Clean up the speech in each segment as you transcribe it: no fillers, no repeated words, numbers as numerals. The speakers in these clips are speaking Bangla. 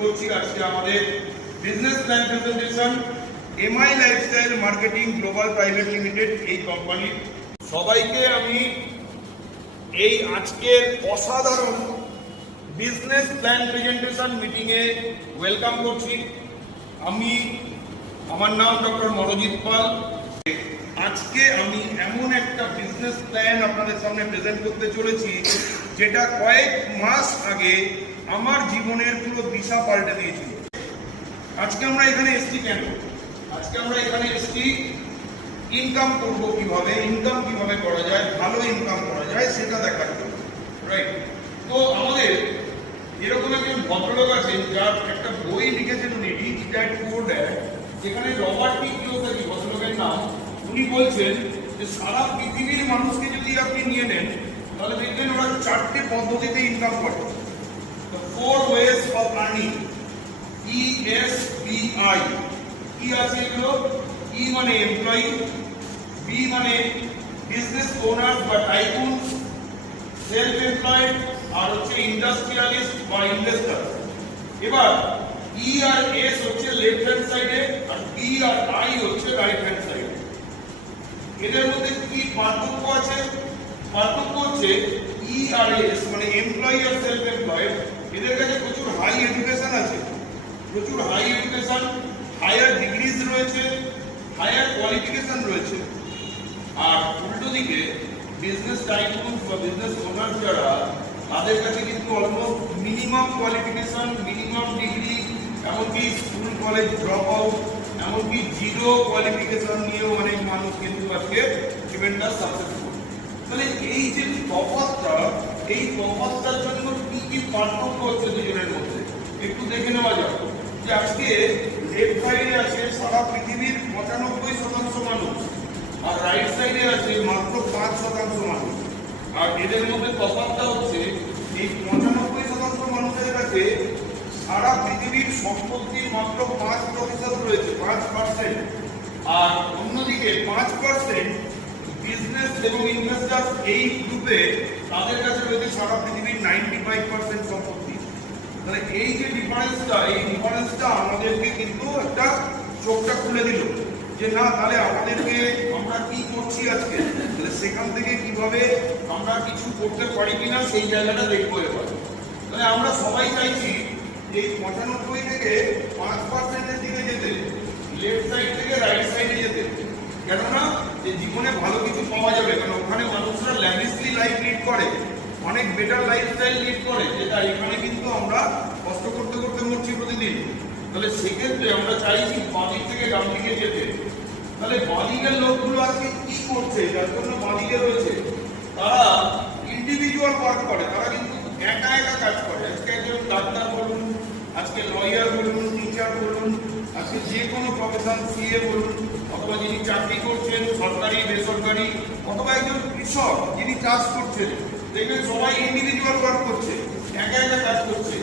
করছি আজকে আমাদের business plan presentation MI lifestyle marketing global private limited এই কোম্পানি। সবাইকে আমি এই আজকের অসাধারণ বিজনেস প্ল্যান প্রেজেন্টেশন মিটিংয়ে ওয়েলকাম করছি। আমার নাম ডক্টর মনোজিৎ পাল। আজকে আমি এমন একটা বিজনেস প্ল্যান আপনাদের সামনে প্রেজেন্ট করতে চলেছি যেটা কয়েক মাস আগে আমার জীবনের পুরো দিশা পাল্টে দিয়েছিল। আজকে আমরা এখানে এসছি কেন? আজকে আমরা এখানে এসছি ইনকাম করব কিভাবে, ইনকাম কিভাবে করা যায়, ভালো ইনকাম করা যায় সেটা দেখার জন্য, রাইট? তো আমাদের এরকম একজন ভদ্রলোক আছেন যার একটা বই লিখেছেন উনি, রিচ ড্যাড পুয়ার ড্যাড, যেখানে রবার্ট টি কিওসাকি ভদ্রলোকের নাম। উনি বলছেন যে সারা পৃথিবীর মানুষকে যদি আপনি নিয়ে নেন তাহলে দেখবেন ওরা 4টে পদ্ধতিতে ইনকাম করে। The 4 ways of earning, ESBI। কি আছে এগুলো? E মানে এমপ্লয়ি, B মানে বিজনেস ওনার বা টাইকুনস, সেলফ এমপ্লয়েড, আর হচ্ছে ইন্ডাস্ট্রিয়ালিস্ট বা ইনভেস্টর। এবার E আর S হচ্ছে লেফট হ্যান্ড সাইডে, আর B আর I হচ্ছে রাইট হ্যান্ড সাইডে। এদের মধ্যে কি পার্থক্য আছে? পার্থক্য হচ্ছে E আর S মানে এমপ্লয়ি আর সেলফ এমপ্লয়েড, এদের কাছে প্রচুর হাই এডুকেশন আছে, প্রচুর হাই এডুকেশন, হায়ার ডিগ্রিজ রয়েছে, হায়ার কোয়ালিফিকেশন রয়েছে। আর উল্টো দিকে বিজনেস টাইকুনস বা বিজনেস ওনার যারা, তাদের কাছে কিন্তু almost minimum qualification, minimum degree, এমনকি স্কুল কলেজ ড্রপ আউট, এমনকি জিরো কোয়ালিফিকেশন নিয়েও অনেক মানুষ কিন্তু আজকে ইভেন্টটা সাকসেসফুল। তাহলে এই যে তফাৎটা, এই তফাৎটার জন্য কি কি পার্থক্য হচ্ছে দুজনের মধ্যে একটু দেখে নেওয়া যাক। যে আজকে লেফট সাইডে আছে সারা পৃথিবীর 95% মানুষ, আর রাইট সাইডে আছে মাত্র 5% মানুষ। আর এদের মধ্যে তফাৎটা হচ্ছে এই 95% মানুষের কাছে সারা পৃথিবীর সম্পত্তির মাত্র 5% রয়েছে, 5%। আর অন্যদিকে 5% বিজনেস এবং ইনভেস্টর এই গ্রুপে, তাদের কাছে রয়েছে সারা পৃথিবীর 95% সম্পত্তি। তাহলে এই যে ডিফারেন্সটা, এই ডিফারেন্সটা আমাদেরকে কিন্তু একটা চোখটা খুলে দিল যে না, তাহলে আমাদেরকে আমরা কি করছি আজকে, তাহলে সেখান থেকে কিভাবে আমরা কিছু করতে পারি কিনা সেই জায়গাটা দেখবো এবার। তাহলে আমরা সবাই চাইছি এই 95 থেকে 5%-এর দিকে যেতে, লেফট সাইড থেকে রাইট সাইডে যেতে। কেননা যে জীবনে ভালো কিছু পাওয়া যাবে, কারণ ওখানে মানুষরা ল্যাভিশলি লাইফ লিড করে, অনেক বেটার লাইফস্টাইল লিড করে, যেটা এখানে কিন্তু আমরা কষ্ট করতে করতে মরছি প্রতিদিন। তাহলে সেক্ষেত্রে আমরা চাইছি বাঁদিক থেকে ডান দিকে যেতে। তাহলে বাঁদিকের লোকগুলো আজকে কি করছে, যার জন্য বাঁদিকে রয়েছে, তারা ইন্ডিভিজুয়াল ওয়ার্ক করে, তারা কিন্তু একা একা কাজ করে। আজকে একজন ডাক্তার বলুন, আজকে লয়ার বলুন, টিচার বলুন, আজকে যে কোনো প্রফেশন, সিএ বলুন, অথবা যিনি চাকরি করছেন সরকারি বেসরকারি, অথবা একজন কৃষক যিনি চাষ করছেন, দেখবেন সবাই ইন্ডিভিজুয়াল ওয়ার্ক করছে, একা একা কাজ করছে।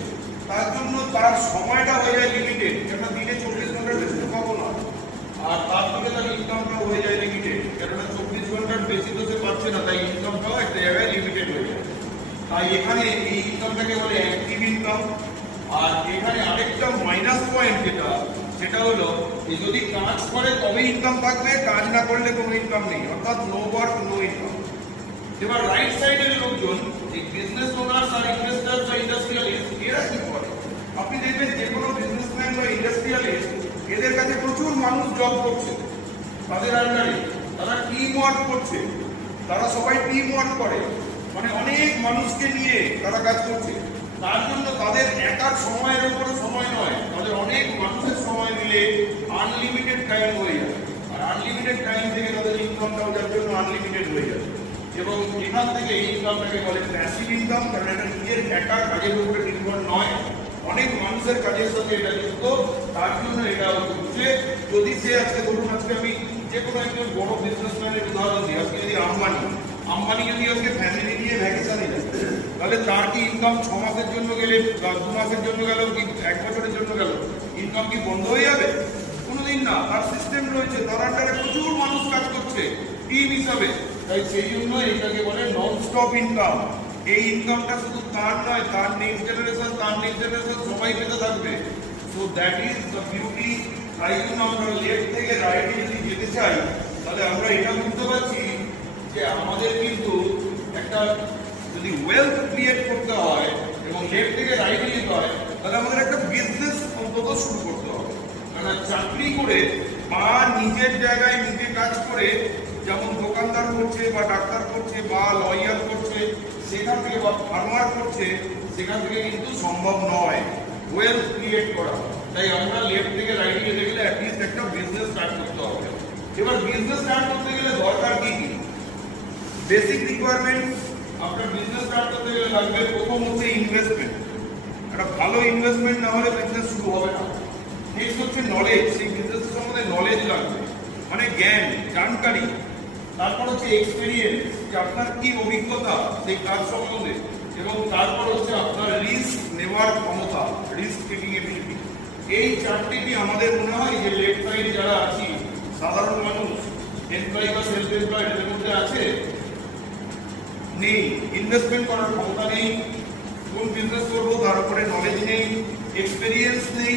তার জন্য তার সময়টা হয়ে যায় লিমিটেড, কেননা দিনে 24 ঘন্টার বেশি তো পাবো না। আর তার থেকে তার ইনকামটাও হয়ে যায় লিমিটেড, কেননা 24 ঘন্টার বেশি তো সে পাচ্ছে না, তাই ইনকামটাও একটা জায়গায় লিমিটেড হয়ে যায়। তাই এখানে এই ইনকামটাকে বলে অ্যাক্টিভ ইনকাম। আর এখানে আরেকটা মাইনাস পয়েন্ট যেটা, সেটা হলো যে যদি কাজ করে তবে ইনকাম থাকবে, কাজ না করলে কোনো ইনকাম নেই, অর্থাৎ নো ওয়ার্ক নো ইনকাম। এবার রাইট সাইডের লোকজন, এই বিজনেস ওনার্স আর ইনভেস্টার্স বা ইন্ডাস্ট্রিয়ালিস্ট, এরা কি করে? আপনি দেখবেন যে কোনো বিজনেসম্যান বা ইন্ডাস্ট্রিয়ালিস্ট, এদের কাছে প্রচুর মানুষ জব করছে তাদের আন্ডারে, তারা টিম ওয়ার্ক করছে, তারা সবাই টিম ওয়ার্ক করে, মানে অনেক মানুষকে নিয়ে তারা কাজ করছে। তার জন্য তাদের একার সময়ের উপরে সময় নয়, তাদের অনেক মানুষের সময় মিলে আনলিমিটেড টাইম হয়ে যায়। আর আনলিমিটেড টাইম থেকে তাদের ইনকামটাও যার জন্য আনলিমিটেড হয়ে যায়। এবং এখান থেকে এই ইনকামটাকে বলে প্যাসিভ ইনকাম, কারণ এটা নিজের একার কাজের উপরে নির্ভর নয়, অনেক মানুষের কাজের সাথে এটা যুক্ত। তার জন্য এটা হচ্ছে, যদি সে আজকে ধরুন, আজকে আমি যে কোনো একজন বড় বিজনেসম্যানের উদাহরণ দিই, আজকে যদি আম্বানি যদি আজকে ফ্যামিলি নিয়ে ভ্যাকেশনে যায়, তাহলে তার কি ইনকাম 6 মাসের জন্য গেলে, 2 মাসের জন্য গেল, কি 1 বছরের জন্য গেল, ইনকাম কি বন্ধ হয়ে যাবে? কোনোদিন না। তার সিস্টেম রয়েছে, তার আন্ডারে প্রচুর মানুষ কাজ করছে টিম হিসাবে। তাই সেই জন্য এটাকে বলে নন স্টপ ইনকাম। এই ইনকামটা শুধু তার নয়, তার নেক্সট জেনারেশন, তার নেক্সট জেনারেশন সবাই পেতে থাকবে। So that is the beauty. তাই জন্য আমরা লেফট থেকে রাইটে যদি যেতে চাই, তাহলে আমরা এটা বুঝতে পারছি যে আমাদের কিন্তু একটা যদি ওয়েলথ ক্রিয়েট করতে হয় এবং লেফট থেকে রাইটে যেতে হয়, তাহলে আমাদের একটা বিজনেস অন্তত শুরু করতে হবে। কারণ চাকরি করে বা নিজের জায়গায় নিজে কাজ করে, যেমন দোকানদার করছে বা ডাক্তার করছে বা লয়ার করছে, সেখান থেকে বা ফার্মার করছে, সেখান থেকে কিন্তু সম্ভব নয় ওয়েলথ ক্রিয়েট করা। তাই আমরা লেফট থেকে রাইটে যেতে গেলে অ্যাটলিস্ট একটা বিজনেস স্টার্ট করতে হবে। এবার বিজনেস স্টার্ট করতে গেলে দরকার কি কি? বেসিক রিকোয়ারমেন্ট আপনার বিজনেস স্টার্ট করতে গেলে লাগবে, প্রথম হচ্ছে ইনভেস্টমেন্ট। একটা ভালো ইনভেস্টমেন্ট না হলে বিজনেস শুরু হবে না। নেক্সট হচ্ছে নলেজ, সেই বিজনেসের সম্বন্ধে নলেজ লাগবে, মানে জ্ঞান, জানকারি। তারপর হচ্ছে এক্সপিরিয়েন্স, যে আপনার কি অভিজ্ঞতা সেই কাজ সম্বন্ধে, এবং তারপর হচ্ছে আপনার রিস্ক নেওয়ার ক্ষমতা, রিস্ক টেকিং এবিলিটি। এই চারটিটি আমাদের মনে হয় যে লেফট সাইড যারা আছি সাধারণ মানুষ, এমপ্লয়ি বা সেলফ এমপ্লয়েড, এর মধ্যে আছে নেই। ইনভেস্টমেন্ট করার ক্ষমতা নেই, কোন বিজনেস করবো তার উপরে নলেজ নেই, এক্সপিরিয়েন্স নেই,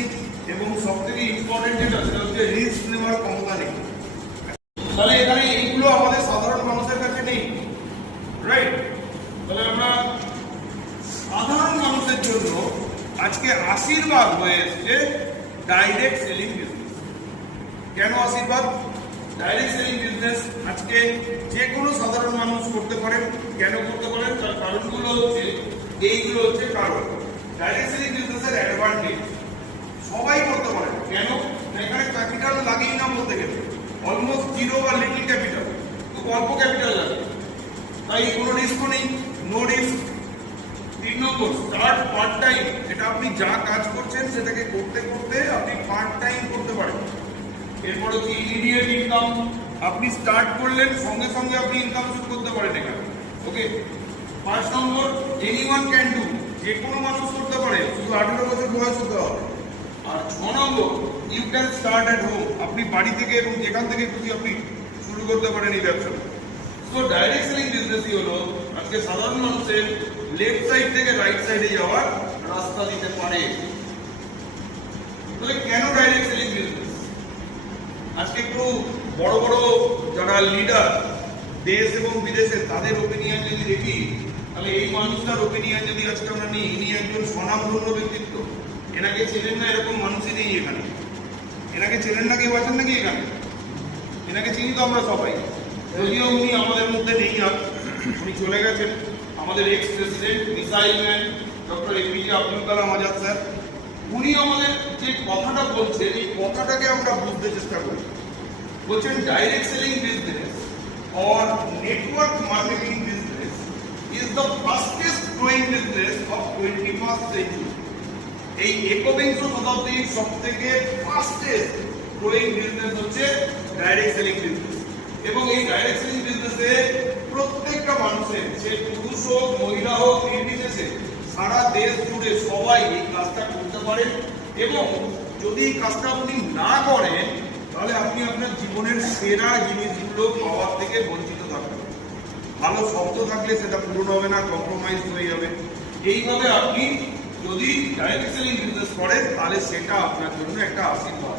এবং সব থেকে ইম্পর্টেন্ট যেটা সেটা হচ্ছে রিস্ক নেওয়ার ক্ষমতা নেই। তাহলে এখানে এইগুলো আমাদের সাধারণ মানুষের কাছে নেই, রাইট? তাহলে আমরা সাধারণ মানুষের জন্য আজকে আশীর্বাদ হয়ে এসছে ডাইরেক্ট সেলিং বিজনেস। কেন আশীর্বাদ? ডাইরেক্ট সেলিং বিজনেস আজকে যে কোনো সাধারণ মানুষ করতে পারেন। কেন করতে পারেন? তার কারণগুলো হচ্ছে এইগুলো হচ্ছে কারণ। ডাইরেক্ট সেলিং বিজনেসের অ্যাডভান্টেজ সবাই করতে পারে। কেন? এখানে ক্যাপিটাল লাগেই না বলতে গেলে, অলমোস্ট জিরো বা লিটিল ক্যাপিটাল, খুব অল্প ক্যাপিটাল লাগে, তাই কোনো রিস্কও নেই, নো রিস্ক। 3 নম্বর, স্টার্ট পার্ট টাইম। এটা আপনি যা কাজ করছেন সেটাকে করতে করতে আপনি পার্ট টাইম করতে পারেন। এরপর হচ্ছে ইমিডিয়েট ইনকাম, আপনি স্টার্ট করলেন সঙ্গে সঙ্গে আপনি ইনকাম শুরু করতে পারেন এখানে, ওকে। 5 নম্বর, এনিওয়ান ক্যান ডু, যে কোনো মানুষ করতে পারে, শুধু 18 বছর বয়স হতে হবে। আর 6 নম্বর, you can start at home, আপনি বাড়ি থেকে এবং যেখান থেকে খুশি আপনি শুরু করতে পারেন এই ব্যবসা। তো ডাইরেক্ট সেলিং বিজনেসই হলো আজকে সাধারণ মানুষের লেফট সাইড থেকে রাইট সাইডে যাওয়ার রাস্তা দিতে পারে। তাহলে কেন ডাইরেক্ট সেলিং বিজনেস? আজকে একটু বড় বড় যারা লিডার দেশ এবং বিদেশে, তাদের ওপিনিয়ন যদি দেখি, তাহলে এই মানুষটার ওপিনিয়ন যদি আজকে আমরা নিই, ইনি একজন স্বনামধন্য ব্যক্তিত্ব। এনাকে চেনেন না এরকম মানুষই নেই এখানে। এনাকে চেনেন না কেউ আছেন নাকি এখানে? এনাকে চিনি তো আমরা সবাই, যদিও উনি আমাদের মধ্যে নেই আর, উনি চলে গেছেন। আমাদের ex president, missile man doctor APJ Abdul Kalam Azad sir, উনি আমাদের যে কথাটা বলছেন, এই কথাটাকে আমরা বুঝতে চেষ্টা করি। বলছেন direct selling business or network marketing business is the fastest growing business of 21st century. এই একবিংশ শতাব্দীর সবথেকে ফাস্টেস্ট গ্রোয়িং বিজনেস হচ্ছে ডাইরেক্ট সেলিং বিজনেস। এবং এই ডাইরেক্ট সেলিং বিজনেসে প্রত্যেকটা মানুষের, সে পুরুষ হোক মহিলা হোক নির্বিশেষে, সারা দেশ জুড়ে সবাই এই কাজটা করতে পারেন। এবং যদি এই কাজটা আপনি না করেন, তাহলে আপনি আপনার জীবনের সেরা জিনিসগুলো পাওয়ার থেকে বঞ্চিত থাকবেন। ভালো শব্দ থাকলে সেটা পূরণ হবে না, কম্প্রোমাইজ হয়ে যাবে। এইভাবে আপনি যদি ডাইরেক্ট সেলিং বিজনেস করেন, তাহলে সেটা আপনার জন্য একটা আশীর্বাদ।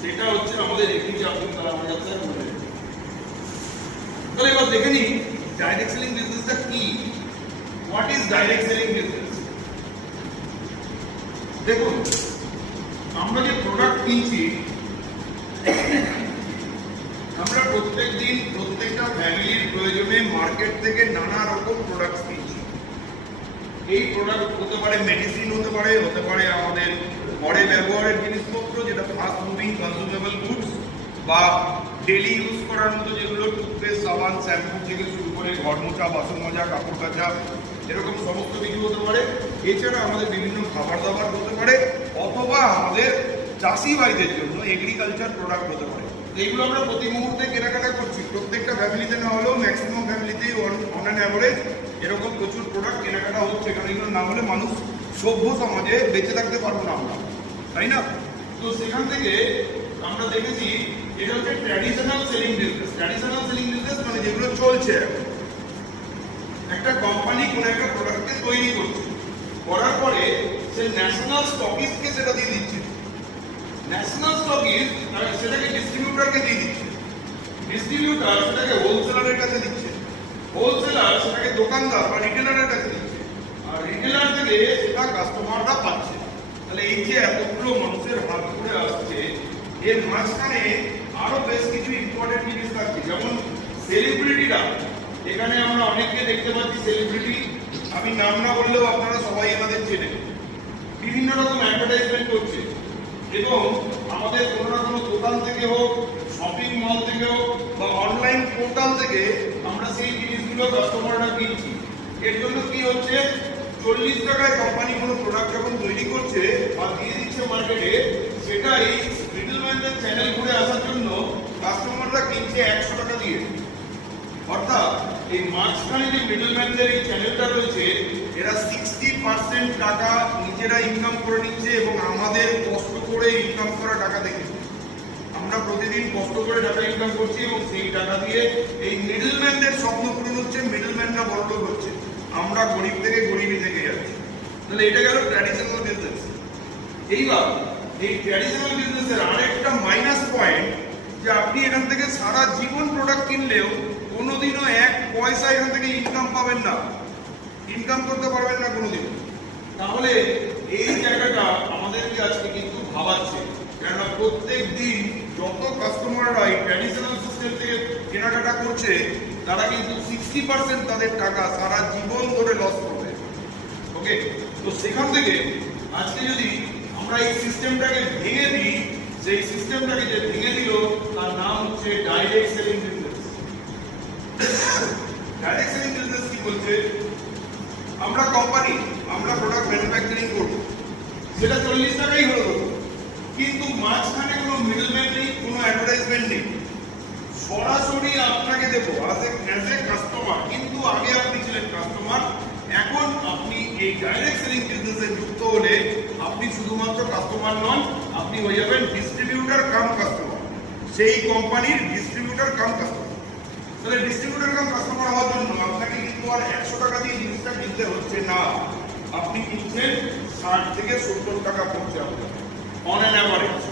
সেটা হচ্ছে আমাদের এপিজে আব্দুল কালাম আজাদ স্যার বলেন। তাহলে এবার দেখে নিই ডাইরেক্ট সেলিং বিজনেসটা কি। What is direct selling business? দেখুন, আমরা যে প্রোডাক্ট কিনছি, আমরা প্রত্যেক দিন প্রত্যেকটা ফ্যামিলির প্রয়োজনে মার্কেট থেকে নানা রকম প্রোডাক্ট কিনছি। এই প্রোডাক্ট হতে পারে মেডিসিন, হতে পারে আমাদের ঘরে ব্যবহারের জিনিসপত্র, যেটা ফাস্ট মুভিং কনজিউমেবল গুডস, বা ডেলি ইউজ করার মতো যেগুলো টুথপেস্ট, সাবান, শ্যাম্পু থেকে শুরু করে ঘর মোছা, বাসন মাজা, কাপড় কাচা, এরকম সমস্ত কিছু হতে পারে। এছাড়া আমাদের বিভিন্ন খাবার দাবার হতে পারে, অথবা আমাদের চাষি ভাইদের জন্য এগ্রিকালচার প্রোডাক্ট হতে পারে। এইগুলো আমরা প্রতি মুহূর্তে কেনাকাটা করছি। প্রত্যেকটা ফ্যামিলিতে না হলেও ম্যাক্সিমাম ফ্যামিলিতেই অন অ্যান অ্যাভারেজ এরকম প্রচুর প্রোডাক্ট কেনাকাটা হচ্ছে। কারণ এগুলো না হলে মানুষ সভ্য সমাজে বেঁচে থাকতে পারবো না আমরা, তাই না? তো সেখান থেকে আমরা দেখেছি এটা হচ্ছে traditional selling business. Traditional selling business মানে যেগুলো চলছে এখন। একটা কোম্পানি কোন একটা প্রোডাক্টকে তৈরি করছে, করার পরে সে ন্যাশনাল স্টকিস্টকে সেটা দিয়ে দিচ্ছে। ন্যাশনাল স্টকিস্ট সেটাকে ডিস্ট্রিবিউটরকে দিয়ে দিচ্ছে, ডিস্ট্রিবিউটর সেটাকে হোলসেলারের কাছে দিচ্ছে, হোলসেলার সেটাকে দোকানদার বা রিটেলারের কাছে দিচ্ছে, আর রিটেলার থেকে সেটা কাস্টমাররা পাচ্ছে। তাহলে এই যে এতগুলো মানুষের হাত ধরে আসছে, এর মাঝখানে আরো বেশ কিছু ইম্পর্টেন্ট জিনিস থাকছে, যেমন সেলিব্রিটিরা। এখানে আমরা অনেককে দেখতে পাচ্ছি সেলিব্রিটি, আমি নাম না বললেও আপনারা সবাই এনাদের চেনেন। বিভিন্ন রকম অ্যাডভার্টাইজমেন্ট করছে এবং আমাদের কোনো না কোনো দোকান থেকে হোক, শপিং মল থেকে হোক বা অনলাইন পোর্টাল থেকে আমরা সেই জিনিসগুলো কাস্টমাররা কিনছি। এর জন্য কি হচ্ছে, 40 টাকায় কোম্পানি কোনো প্রোডাক্ট যখন তৈরি করছে আর দিয়ে দিচ্ছে মার্কেটে, সেটাই মিডলম্যানদের চ্যানেল ঘুরে আসার জন্য কাস্টমাররা কিনছে 100 টাকা দিয়ে। অর্থাৎ এই মাঝখানে যে মিডলম্যানদের এই চ্যানেলটা রয়েছে, এরা 60% টাকা নিজেরা ইনকাম করে নিচ্ছে এবং আমাদের কষ্ট করে ইনকাম করা টাকা থেকে আমরা প্রতিদিন কষ্ট করে টাকা ইনকাম করছি এবং সেই টাকা দিয়ে এই মিডলম্যানদের স্বপ্ন পূরণ হচ্ছে, মিডলম্যানরা বড়লোক হচ্ছে, আমরা গরিব থেকে গরিবই থেকে যাচ্ছি। তাহলে এটা গেল ট্র্যাডিশনাল বিজনেস। এইবার এই ট্র্যাডিশনাল বিজনেসের আরেকটা মাইনাস পয়েন্ট, যে আপনি এখান থেকে সারা জীবন প্রোডাক্ট কিনলেও কোনোদিনও 1 পয়সা এখান থেকে ইনকাম পাবেন না, ইনকাম করতে পারবেন না কোনোদিন। তাহলে এই জায়গাটা আমাদেরকে আজকে কিন্তু ভাবাচ্ছে, কেননা প্রত্যেক দিন যত কাস্টমাররা এই ট্র্যাডিশনাল সিস্টেম থেকে কেনাকাটা করছে, তারা কিন্তু 60% তাদের টাকা সারা জীবন ধরে লস করবে। ওকে, তো সেখান থেকে আজকে যদি আমরা এই সিস্টেমটাকে ভেঙে দিই, সেই সিস্টেমটাকে যে ভেঙে দিল তার নাম হচ্ছে direct selling business. Direct selling business কি বলছে, আমরা কোম্পানি, আমরা প্রোডাক্ট ম্যানুফ্যাকচারিং করব, সেটা 40 টাকাই হলো, কিন্তু মাঝখানে কোনো মিডলম্যান নেই, কোনো অ্যাডভার্টাইজমেন্ট নেই, সরাসরি আপনাকে দেবো অ্যাজ এ কাস্টমার। কিন্তু আগে আপনি ছিলেন কাস্টমার, এখন আপনি এই ডাইরেক্ট সেলিং বিজনেসে যুক্ত হলে আপনি শুধুমাত্র কাস্টমার নন, আপনি হয়ে যাবেন ডিস্ট্রিবিউটর কাম কাস্টমার, সেই কোম্পানির ডিস্ট্রিবিউটর কাম কাস্টমার। তাহলে ডিস্ট্রিবিউটর কাম কাস্টমার হওয়ার জন্য আপনাকে কিন্তু আর 100 টাকা দিয়ে জিনিসটা কিনতে হচ্ছে না, আপনি কিনছেন 60 থেকে 70 টাকা পড়ছে আপনার অন অ্যান অ্যাভারেজ।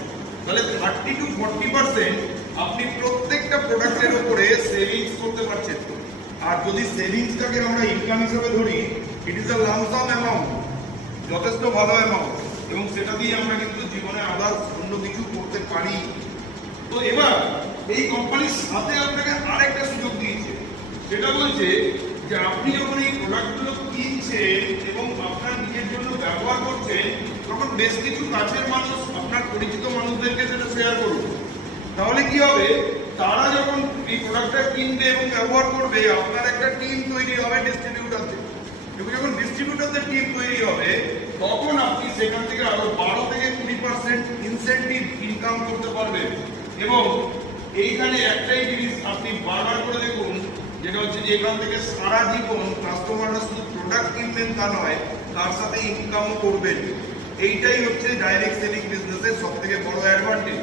তাহলে 30 to 40% আপনি প্রত্যেকটা প্রোডাক্টের উপরে সেভিংস করতে পারছেন। আর যদি সেভিংসটাকে আমরা ইনকাম হিসেবে ধরি, it is a lump sum amount, যথেষ্ট ভালো অ্যামাউন্ট, এবং সেটা দিয়ে আমরা কিন্তু জীবনে আদার্স অন্য কিছু করতে পারি। তো এবার এই কোম্পানির সাথে আপনাকে আরেকটা সুযোগ দিয়েছে, সেটা বলছে যে আপনি যখন এই প্রোডাক্টগুলো কিনছেন এবং আপনার নিজের জন্য ব্যবহার করছেন, তখন বেশ কিছু কাছের মানুষ, আপনার পরিচিত মানুষদেরকে সেটা শেয়ার করুন। তাহলে কি হবে, তারা যখন এই প্রোডাক্টটা কিনবে এবং ব্যবহার করবে, আপনার একটা টিম তৈরি হবে ডিস্ট্রিবিউটরদের, এবং যখন ডিস্ট্রিবিউটরদের টিম তৈরি হবে, তখন আপনি সেখান থেকে আরো 12 থেকে 20% ইনসেন্টিভ ইনকাম করতে পারবেন। এবং এইখানে একটাই জিনিস আপনি বারবার করে দেখুন, যেটা হচ্ছে যে এখান থেকে সারা জীবন কাস্টমাররা শুধু প্রোডাক্ট কিনবেন তা নয়, তার সাথে ইনকামও করবেন। এইটাই হচ্ছে ডাইরেক্ট সেলিং বিজনেসের সব থেকে বড় অ্যাডভান্টেজ।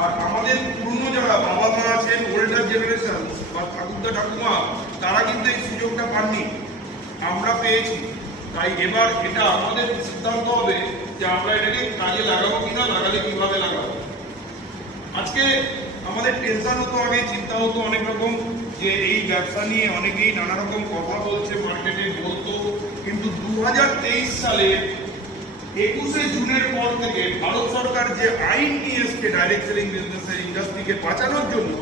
আর আমাদের পুরনো যারা বাবা মা আছেন, ওল্ডার জেনারেশন বা ঠাকুরদা ঠাকুমা, তারা কিন্তু এই সুযোগটা পাননি, আমরা পেয়েছি। তাই এবার এটা আমাদের সিদ্ধান্ত হবে যে আমরা এটাকে কাজে লাগাবো কিনা, লাগালে কিভাবে লাগাবো। আজকে আমাদের টেনশন হতো, আগে চিন্তা হতো অনেক রকম, যে এই ব্যবসা নিয়ে অনেকেই নানা রকম কথা বলছে, মার্কেটে বলতো, কিন্তু 2023 সালে 21শে জুনের পর থেকে ভারত সরকার যে আইন নিয়ে এসছে ডাইরেক্ট সেলিং বিজনেসের ইন্ডাস্ট্রিকে বাঁচানোর জন্য,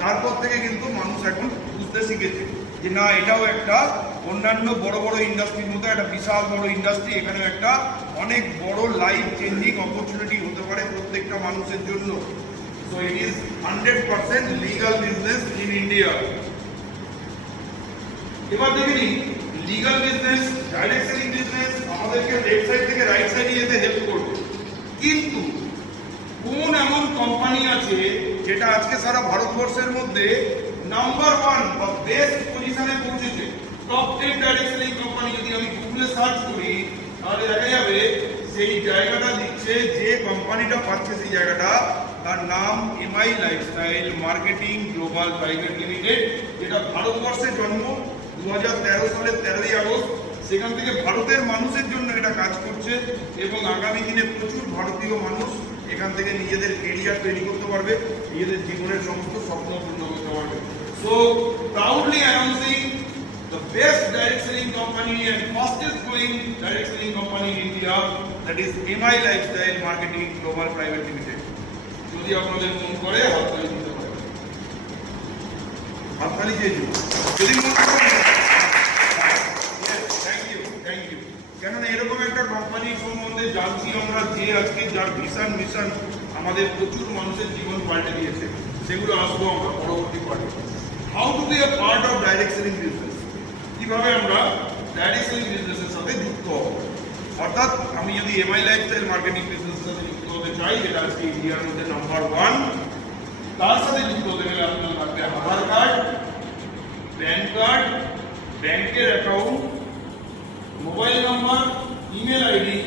তারপর থেকে কিন্তু মানুষ এখন বুঝতে শিখেছে যে না, এটাও একটা অন্যান্য বড় বড় ইন্ডাস্ট্রির মতো একটা বিশাল বড় ইন্ডাস্ট্রি, এখানে একটা অনেক বড় লাইফ চেঞ্জিং অপরচুনিটি হতে পারে প্রত্যেকটা মানুষের জন্য। So it is 100% legal business in India. এবার দেখে নিন, legal business, direct selling business আমাদেরকে লেফট সাইড থেকে রাইট সাইডে যেতে হেল্প করবে, কিন্তু কোন এমন কোম্পানি আছে যেটা আজকে সারা ভারতবর্ষের মধ্যে নাম্বার 1 বা বেস্ট পজিশনে পৌঁছেছে? টপ 10 ডাইরেক্ট সেলিং কোম্পানি যদি আমি গুগলে সার্চ করি, তাহলে দেখা যাবে সেই জায়গাটা দিচ্ছে, যে কোম্পানিটা পাচ্ছে সেই জায়গাটা, তার নাম MI lifestyle marketing global private limited, যেটা ভারতবর্ষে জন্ম, 2013 সালের 13ই আগস্ট সেখান থেকে ভারতের মানুষের জন্য এটা কাজ করছে এবং আগামী দিনে প্রচুর ভারতীয় মানুষ এখান থেকে নিজেদের কেরিয়ার তৈরি করতে পারবে, নিজেদের জীবনের সমস্ত স্বপ্ন পূর্ণ করতে পারবে। So proudly announcing the best direct selling company and fastest growing direct selling company in India, that is MI Lifestyle Marketing Global Private Limited. যদি আপনাদের মন করে হাততালি দিতে পারেন, হাততালি দিয়ে দিন যদি মন করে। Thank you. কেননা এরকম একটা কোম্পানি সম্বন্ধে জানছি আমরা, যে আজকে যার ভিশন মিশন আমাদের প্রচুর মানুষের জীবন পাল্টে দিয়েছে, সেগুলো আসবো আমরা পরবর্তী পার্টে। How to be a part of direct selling business, কিভাবে আমরা ডাইরেক্ট সেলিং বিজনেসের সাথে যুক্ত হব। অর্থাৎ আমি যদি এমআই লাইফস্টাইল মার্কেটিং বিজনেসের সাথে যুক্ত হতে চাই, যেটা আজকে ইন্ডিয়ার মধ্যে নাম্বার 1, তার সাথে যুক্ত হতে গেলে আপনার লাগবে আধার কার্ড, প্যান কার্ড, ব্যাংকের account, mobile number, email ID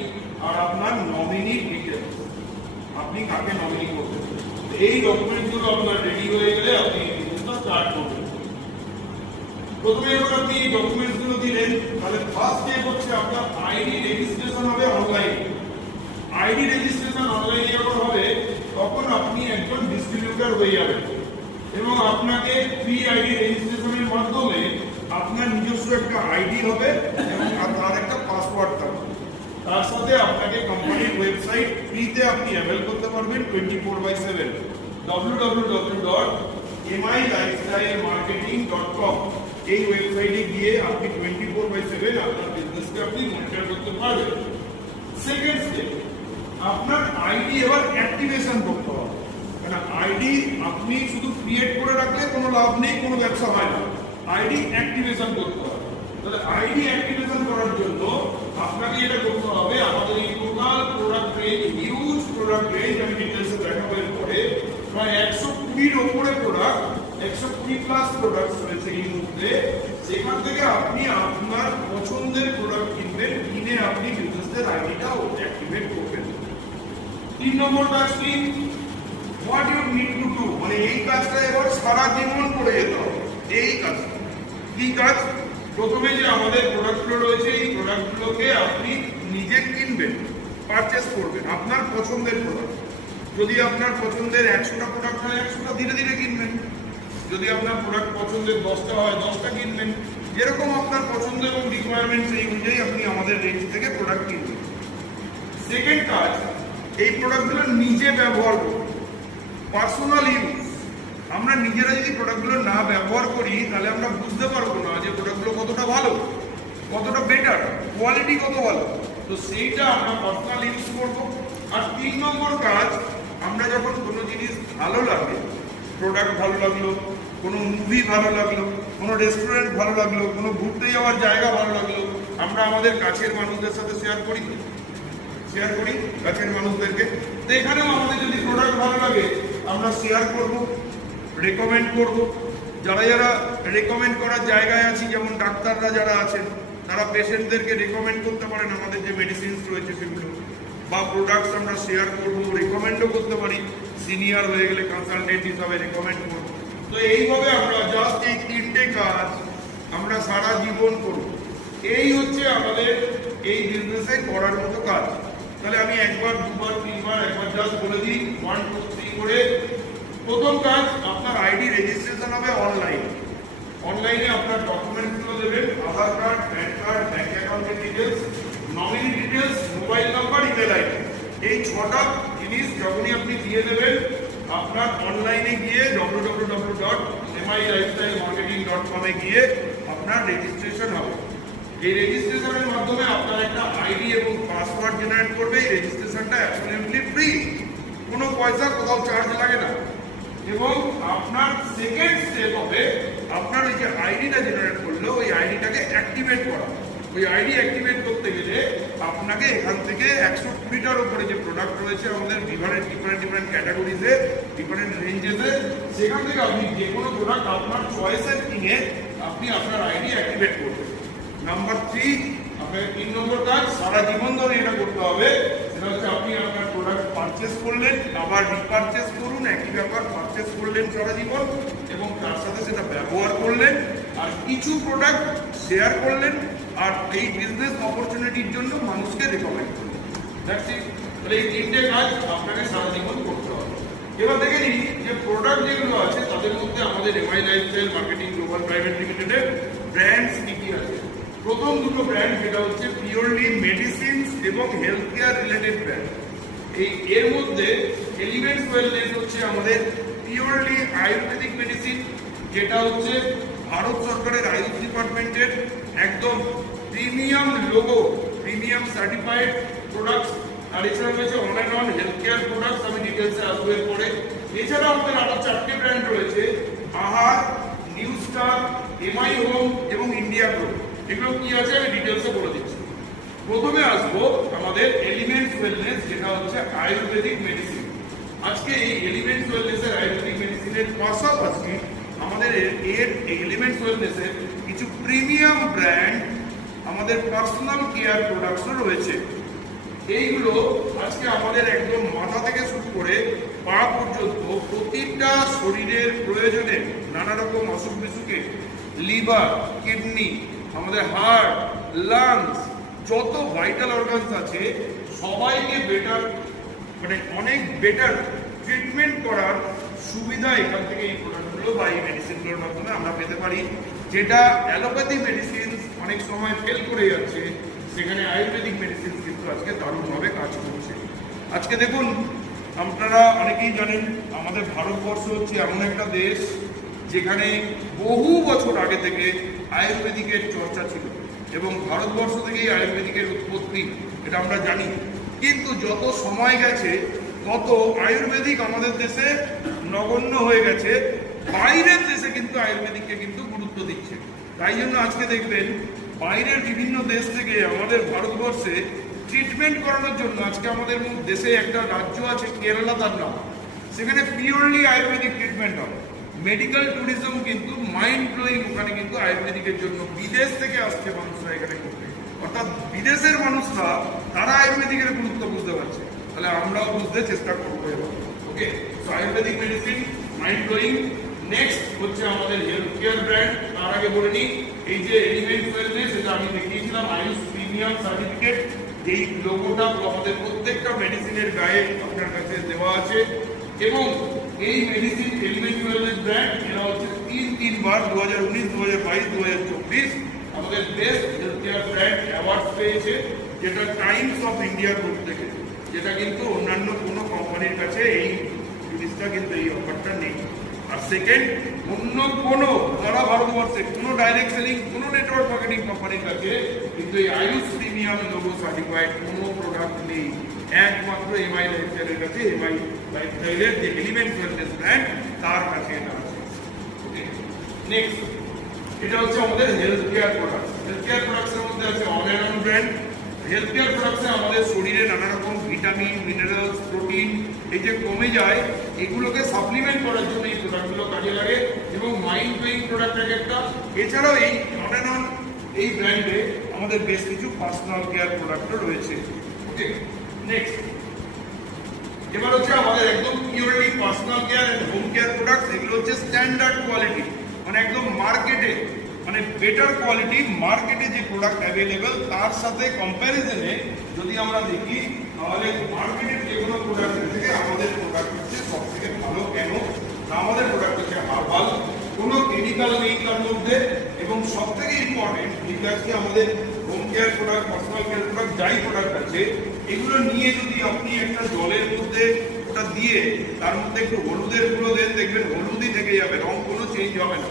আর আপনার নমিনি ডিটেলস, আপনি কাকে নমিনি করবেন। এই ডকুমেন্টগুলো আপনার রেডি হয়ে গেলে আপনি বিজনেসটা স্টার্ট করবেন। প্রথমে যখন আপনি এই ডকুমেন্টসগুলো দিলেন, তাহলে ফার্স্ট স্টেপ হচ্ছে আপনার আইডি রেজিস্ট্রেশন হবে অনলাইন। আইডি রেজিস্ট্রেশন অনলাইনে যখন হবে, তখন আপনি একজন ডিস্ট্রিবিউটর হয়ে যাবেন এবং আপনাকে ফ্রি আইডি রেজিস্ট্রেশনের মাধ্যমে আপনার নিজস্ব একটা আইডি হবে এবং তার একটা পাসওয়ার্ড থাকবে। তার সাথে আপনাকে কোম্পানির ওয়েবসাইট ফ্রিতে আপনি অ্যাভেল করতে পারবেন 24/7 www.milifestylemarketing.com। এই ওয়েবসাইটে গিয়ে আপনি 24/7 আপনার বিজনেসকে আপনি মনিটর করতে পারবেন। সেকেন্ড স্টেপ, আপনার আইডি এবার অ্যাক্টিভেশন করতে হবে। কারণ আইডি আপনি শুধু ক্রিয়েট করে রাখলে কোনো লাভ নেই, কোনো ব্যবসা হয় না। আইডি অ্যাক্টিভেশন করতে হবে। তাহলে আইডি অ্যাক্টিভেশন করার জন্য আপনাকে এটা করতে হবে, আমাদের এই total product range, huge product range, আমি ডিটেইলসে দেখাবো এরপরে, প্রায় 120-র উপরে প্রোডাক্ট, 120+ প্রোডাক্টস রয়েছে এই মুহূর্তে। সেখান থেকে আপনি আপনার পছন্দের প্রোডাক্ট কিনবেন, কিনে আপনি বিজনেসের আইডিটা অ্যাক্টিভেট করবেন। 3 নম্বর কাজ কি, what you need to do, মানে এই কাজটা এবার সারা জীবন করে যেতে হবে। এই কাজ কি কাজ, প্রথমে যে আমাদের প্রোডাক্টগুলো রয়েছে, এই প্রোডাক্টগুলোকে আপনি নিজে কিনবেন, পারচেস করবেন আপনার পছন্দের প্রোডাক্ট। যদি আপনার পছন্দের 100টা প্রোডাক্ট হয় 100টা ধীরে ধীরে কিনবেন। যদি আপনার প্রোডাক্ট পছন্দের 10টা হয় 10টা কিনবেন। যেরকম আপনার পছন্দ এবং রিকোয়ারমেন্ট সেই অনুযায়ী আপনি আমাদের রেঞ্জ থেকে প্রোডাক্ট কিনবেন। সেকেন্ড কাজ, এই প্রোডাক্টগুলো নিজে ব্যবহার করুন, পার্সোনাল ইউজ। আমরা নিজেরা যদি প্রোডাক্টগুলো না ব্যবহার করি, তাহলে আমরা বুঝতে পারবো না যে প্রোডাক্টগুলো কতটা ভালো, কতটা বেটার, কোয়ালিটি কত ভালো। তো সেইটা আমরা পার্সোনাল ইউজ করবো। আর 3 নম্বর কাজ, আমরা যখন কোনো জিনিস ভালো লাগে, প্রোডাক্ট ভালো লাগলো, কোনো মুভি ভালো লাগলো, কোনো রেস্টুরেন্ট ভালো লাগলো, কোনো ঘুরতে যাওয়ার জায়গা ভালো লাগলো, আমরা আমাদের কাছের মানুষদের সাথে শেয়ার করি কাছের মানুষদেরকে। তো এখানেও আমাদের যদি প্রোডাক্ট ভালো লাগে, আমরা শেয়ার করব, রেকমেন্ড করব। যারা যারা রেকমেন্ড করার জায়গায় আছি, যেমন ডাক্তাররা যারা আছেন, তারা পেশেন্টদেরকে রেকমেন্ড করতে পারেন আমাদের যে মেডিসিনস রয়েছে সেগুলো, বা প্রোডাক্টস আমরা শেয়ার করব, রেকমেন্ডও করতে পারি। সিনিয়র হয়ে গেলে কনসালটেন্ট হিসাবে রেকমেন্ড করব। তো এইভাবে আমরা জাস্ট এই 3টে কাজ আমরা সারা জীবন করব। এই হচ্ছে আমাদের এই বিজনেসে করার মতো কাজ। তাহলে আমি একবার, দুবার, তিনবার, একবার জাস্ট বলে দিই, 1 2 3 করে। প্রথম কাজ, আপনার আইডি রেজিস্ট্রেশন হবে অনলাইন। অনলাইনে আপনার ডকুমেন্টগুলো দেবেন, আধার কার্ড, প্যান কার্ড, ব্যাংক অ্যাকাউন্টের details, nominee details, mobile number, email ID. এই 6টা জিনিস যখনই আপনি দিয়ে দেবেন, আপনার অনলাইনে গিয়ে www.milifestylemarketing.com এ গিয়ে আপনার রেজিস্ট্রেশন হবে। এই রেজিস্ট্রেশনের মাধ্যমে আপনার একটা আইডি এবং পাসওয়ার্ড জেনারেট করবে। এই রেজিস্ট্রেশনটা অ্যাবসলিউটলি ফ্রি, কোনো পয়সা কোথাও চার্জ লাগে না। এবং আপনার সেকেন্ড স্টেপ হবে, আপনার ওই যে আইডিটা জেনারেট করলো, ওই আইডিটাকে অ্যাক্টিভেট করা। ওই আইডি অ্যাক্টিভেট করতে গেলে আপনাকে এখান থেকে 120টার উপরে যে প্রোডাক্ট রয়েছে আমাদের ডিফারেন্ট ক্যাটাগরিজে, ডিফারেন্ট রেঞ্জেসে, সেখান থেকে আপনি যে কোনো প্রোডাক্ট আপনার চয়েসের কিনে আপনি আপনার আইডি অ্যাক্টিভেট করবেন। নাম্বার 3, আপনাকে 3 নম্বর কাজ সারা জীবন ধরে এটা করতে হবে। সেটা হচ্ছে আপনি আপনার প্রোডাক্ট পারচেস করলেন, আবার রিপারচেস করুন, একই ব্যাপার, পারচেস করলেন সারা জীবন এবং তার সাথে সেটা ব্যবহার করলেন, আর কিছু প্রোডাক্ট শেয়ার করলেন আর এই বিজনেস অপরচুনিটির জন্য মানুষকে রেকমেন্ড করলেন। That's it. তাহলে এই তিনটে কাজ আপনাকে সারা জীবন করতে হবে। এবার দেখে নিই যে প্রোডাক্ট যেগুলো আছে তাদের মধ্যে আমাদের MI lifestyle marketing global private লিমিটেডের ব্র্যান্ডস কি কি আছে। প্রথম দুটো ব্র্যান্ড যেটা হচ্ছে পিওরলি মেডিসিনস এবং হেলথ কেয়ার রিলেটেড ব্র্যান্ড। এর মধ্যে এলিমেন্টস ওয়েলনেস হচ্ছে আমাদের পিওরলি আয়ুর্বেদিক মেডিসিন, যেটা হচ্ছে ভারত সরকারের আয়ুষ ডিপার্টমেন্টের একদম premium logo, premium certified products. আর এছাড়া রয়েছে on and on health care products, আমি ডিটেলসে আসবো এরপরে। এছাড়া আমাদের আরো 4টে ব্র্যান্ড রয়েছে, আহার, নিউ স্টার, এমআই হোম এবং ইন্ডিয়া গ্রো। এগুলো কি আছে আমি ডিটেলসে বলে দিচ্ছি। প্রথমে আসবো আমাদের এলিমেন্টস ওয়েলনেস, যেটা হচ্ছে আয়ুর্বেদিক মেডিসিন। আজকে এই এলিমেন্টস ওয়েলনেসের আয়ুর্বেদিক মেডিসিনের পাশাপাশি আমাদের এর এলিমেন্টস ওয়েলনেসের কিছু প্রিমিয়াম ব্র্যান্ড আমাদের পার্সোনাল কেয়ার প্রোডাক্টসও রয়েছে। এইগুলো আজকে আমাদের একদম মাথা থেকে শুরু করে পা পর্যন্ত প্রতিটা শরীরের প্রয়োজনে নানা রকম অসুখ বিসুখে, লিভার, কিডনি, আমাদের হার্ট, লাংস, যত ভাইটাল অর্গানস আছে সবাইকে বেটার, মানে অনেক বেটার ট্রিটমেন্ট করার সুবিধা এখান থেকে এই প্রোডাক্টগুলো বা এই মেডিসিনগুলোর মাধ্যমে আমরা পেতে পারি। যেটা অ্যালোপ্যাথি মেডিসিন অনেক সময় ফেল করে যাচ্ছে, সেখানে আয়ুর্বেদিক মেডিসিন কিন্তু আজকে দারুণভাবে কাজ করছে। আজকে দেখুন, আপনারা অনেকেই জানেন আমাদের ভারতবর্ষ হচ্ছে এমন একটা দেশ যেখানে বহু বছর আগে থেকে আয়ুর্বেদিকের চর্চা ছিল এবং ভারতবর্ষ থেকেই আয়ুর্বেদিকের উৎপত্তি, এটা আমরা জানি। কিন্তু যত সময় গেছে তত আয়ুর্বেদিক আমাদের দেশে নগণ্য হয়ে গেছে, বাইরের দেশে কিন্তু আয়ুর্বেদিককে কিন্তু গুরুত্ব দিচ্ছে। তাই জন্য আজকে দেখবেন বাইরের বিভিন্ন দেশ থেকে আমাদের ভারতবর্ষে ট্রিটমেন্ট করানোর জন্য আজকে আমাদের দেশে একটা রাজ্য আছে কেরালা, তার নাম, সেখানে পিওরলি আয়ুর্বেদিক ট্রিটমেন্ট হয়। মেডিকেল ট্যুরিজম কিন্তু মাইন্ড ব্লোয়িং, ওখানে কিন্তু আয়ুর্বেদিকের জন্য বিদেশ থেকে আসছে মানুষরা এখানে করতে, অর্থাৎ বিদেশের মানুষরা তারা আয়ুর্বেদিকের গুরুত্ব বুঝতে পারছে। তাহলে আমরাও বুঝতে চেষ্টা করবো এবার। ওকে, তো Ayurvedic medicine mind blowing. Next হচ্ছে আমাদের হেলথ কেয়ার ব্র্যান্ড। তার আগে বলে নিই, এই যে এলিমেন্ট ওয়েলনেস, এটা আমি দেখিয়েছিলাম আয়ুষ প্রিমিয়াম সার্টিফিকেট। এই লোগোটা আমাদের প্রত্যেকটা মেডিসিনের গায়ে আপনার কাছে দেওয়া আছে এবং এই মেডিসিন এলিমেন্ট ওয়েলনেস ব্র্যান্ড এরা হচ্ছে তিনবার 2019, 2022, 2024 আমাদের best health care brand award পেয়েছে, যেটা টাইমস অফ ইন্ডিয়া গ্রুপ থেকে, যেটা কিন্তু অন্যান্য কোনো কোম্পানির কাছে এই জিনিসটা কিন্তু এই অফারটা নেই। আর সেকেন্ড, অন্য কোনো সারা ভারতবর্ষে কোনো ডাইরেক্ট সেলিং, কোনো নেটওয়ার্ক মার্কেটিং কোম্পানির কাছে কিন্তু এই আয়ুষ প্রিমিয়াম লোগো সার্টিফাইড কোনো প্রোডাক্ট নেই। একমাত্র এমআই লাইফস্টাইলের কাছে, এমআই লাইফস্টাইলের যে এলিমেন্ট ওয়েলনেস ব্র্যান্ড তার কাছে এটা আছে। ওকে, নেক্সট, এটা হচ্ছে আমাদের health care product. Health care প্রোডাক্টসের মধ্যে আছে on and on brand. Health care প্রোডাক্টসে আমাদের শরীরে নানা রকম ভিটামিন, মিনারেলস, প্রোটিন এই যে কমে যায়, এগুলোকে সাপ্লিমেন্ট করার জন্য এই প্রোডাক্টগুলো কাজে লাগে এবং মাইন্ড ব্লোয়িং প্রোডাক্ট একটা। এছাড়াও এই অন অ্যান্ড অন এই ব্র্যান্ডে আমাদের বেশ কিছু পার্সোনাল কেয়ার প্রোডাক্টও রয়েছে। ওকে, নেক্সট, এবার হচ্ছে আমাদের একদম purely personal care and home care products. এগুলো হচ্ছে স্ট্যান্ডার্ড কোয়ালিটি, মানে একদম মার্কেটে, মানে বেটার কোয়ালিটি মার্কেটে যে প্রোডাক্ট অ্যাভেলেবেল তার সাথে কম্প্যারিজনে যদি আমরা দেখি, তাহলে মার্কেটের যে কোনো প্রোডাক্টের থেকে আমাদের প্রোডাক্ট হচ্ছে সব থেকে ভালো। কেন না, আমাদের প্রোডাক্ট হচ্ছে হার্বাল, কোনো কেমিক্যাল নেই তার মধ্যে, এবং সব থেকে ইম্পর্টেন্ট, ঠিক আছে, আমাদের home care product, personal care product যাই প্রোডাক্ট আছে, এগুলো নিয়ে যদি আপনি একটা জলের মধ্যে ওটা দিয়ে তার মধ্যে একটু হলুদের গুঁড়ো দেন, দেখবেন হলুদই থেকে যাবে, রং কোনো চেঞ্জ হবে না।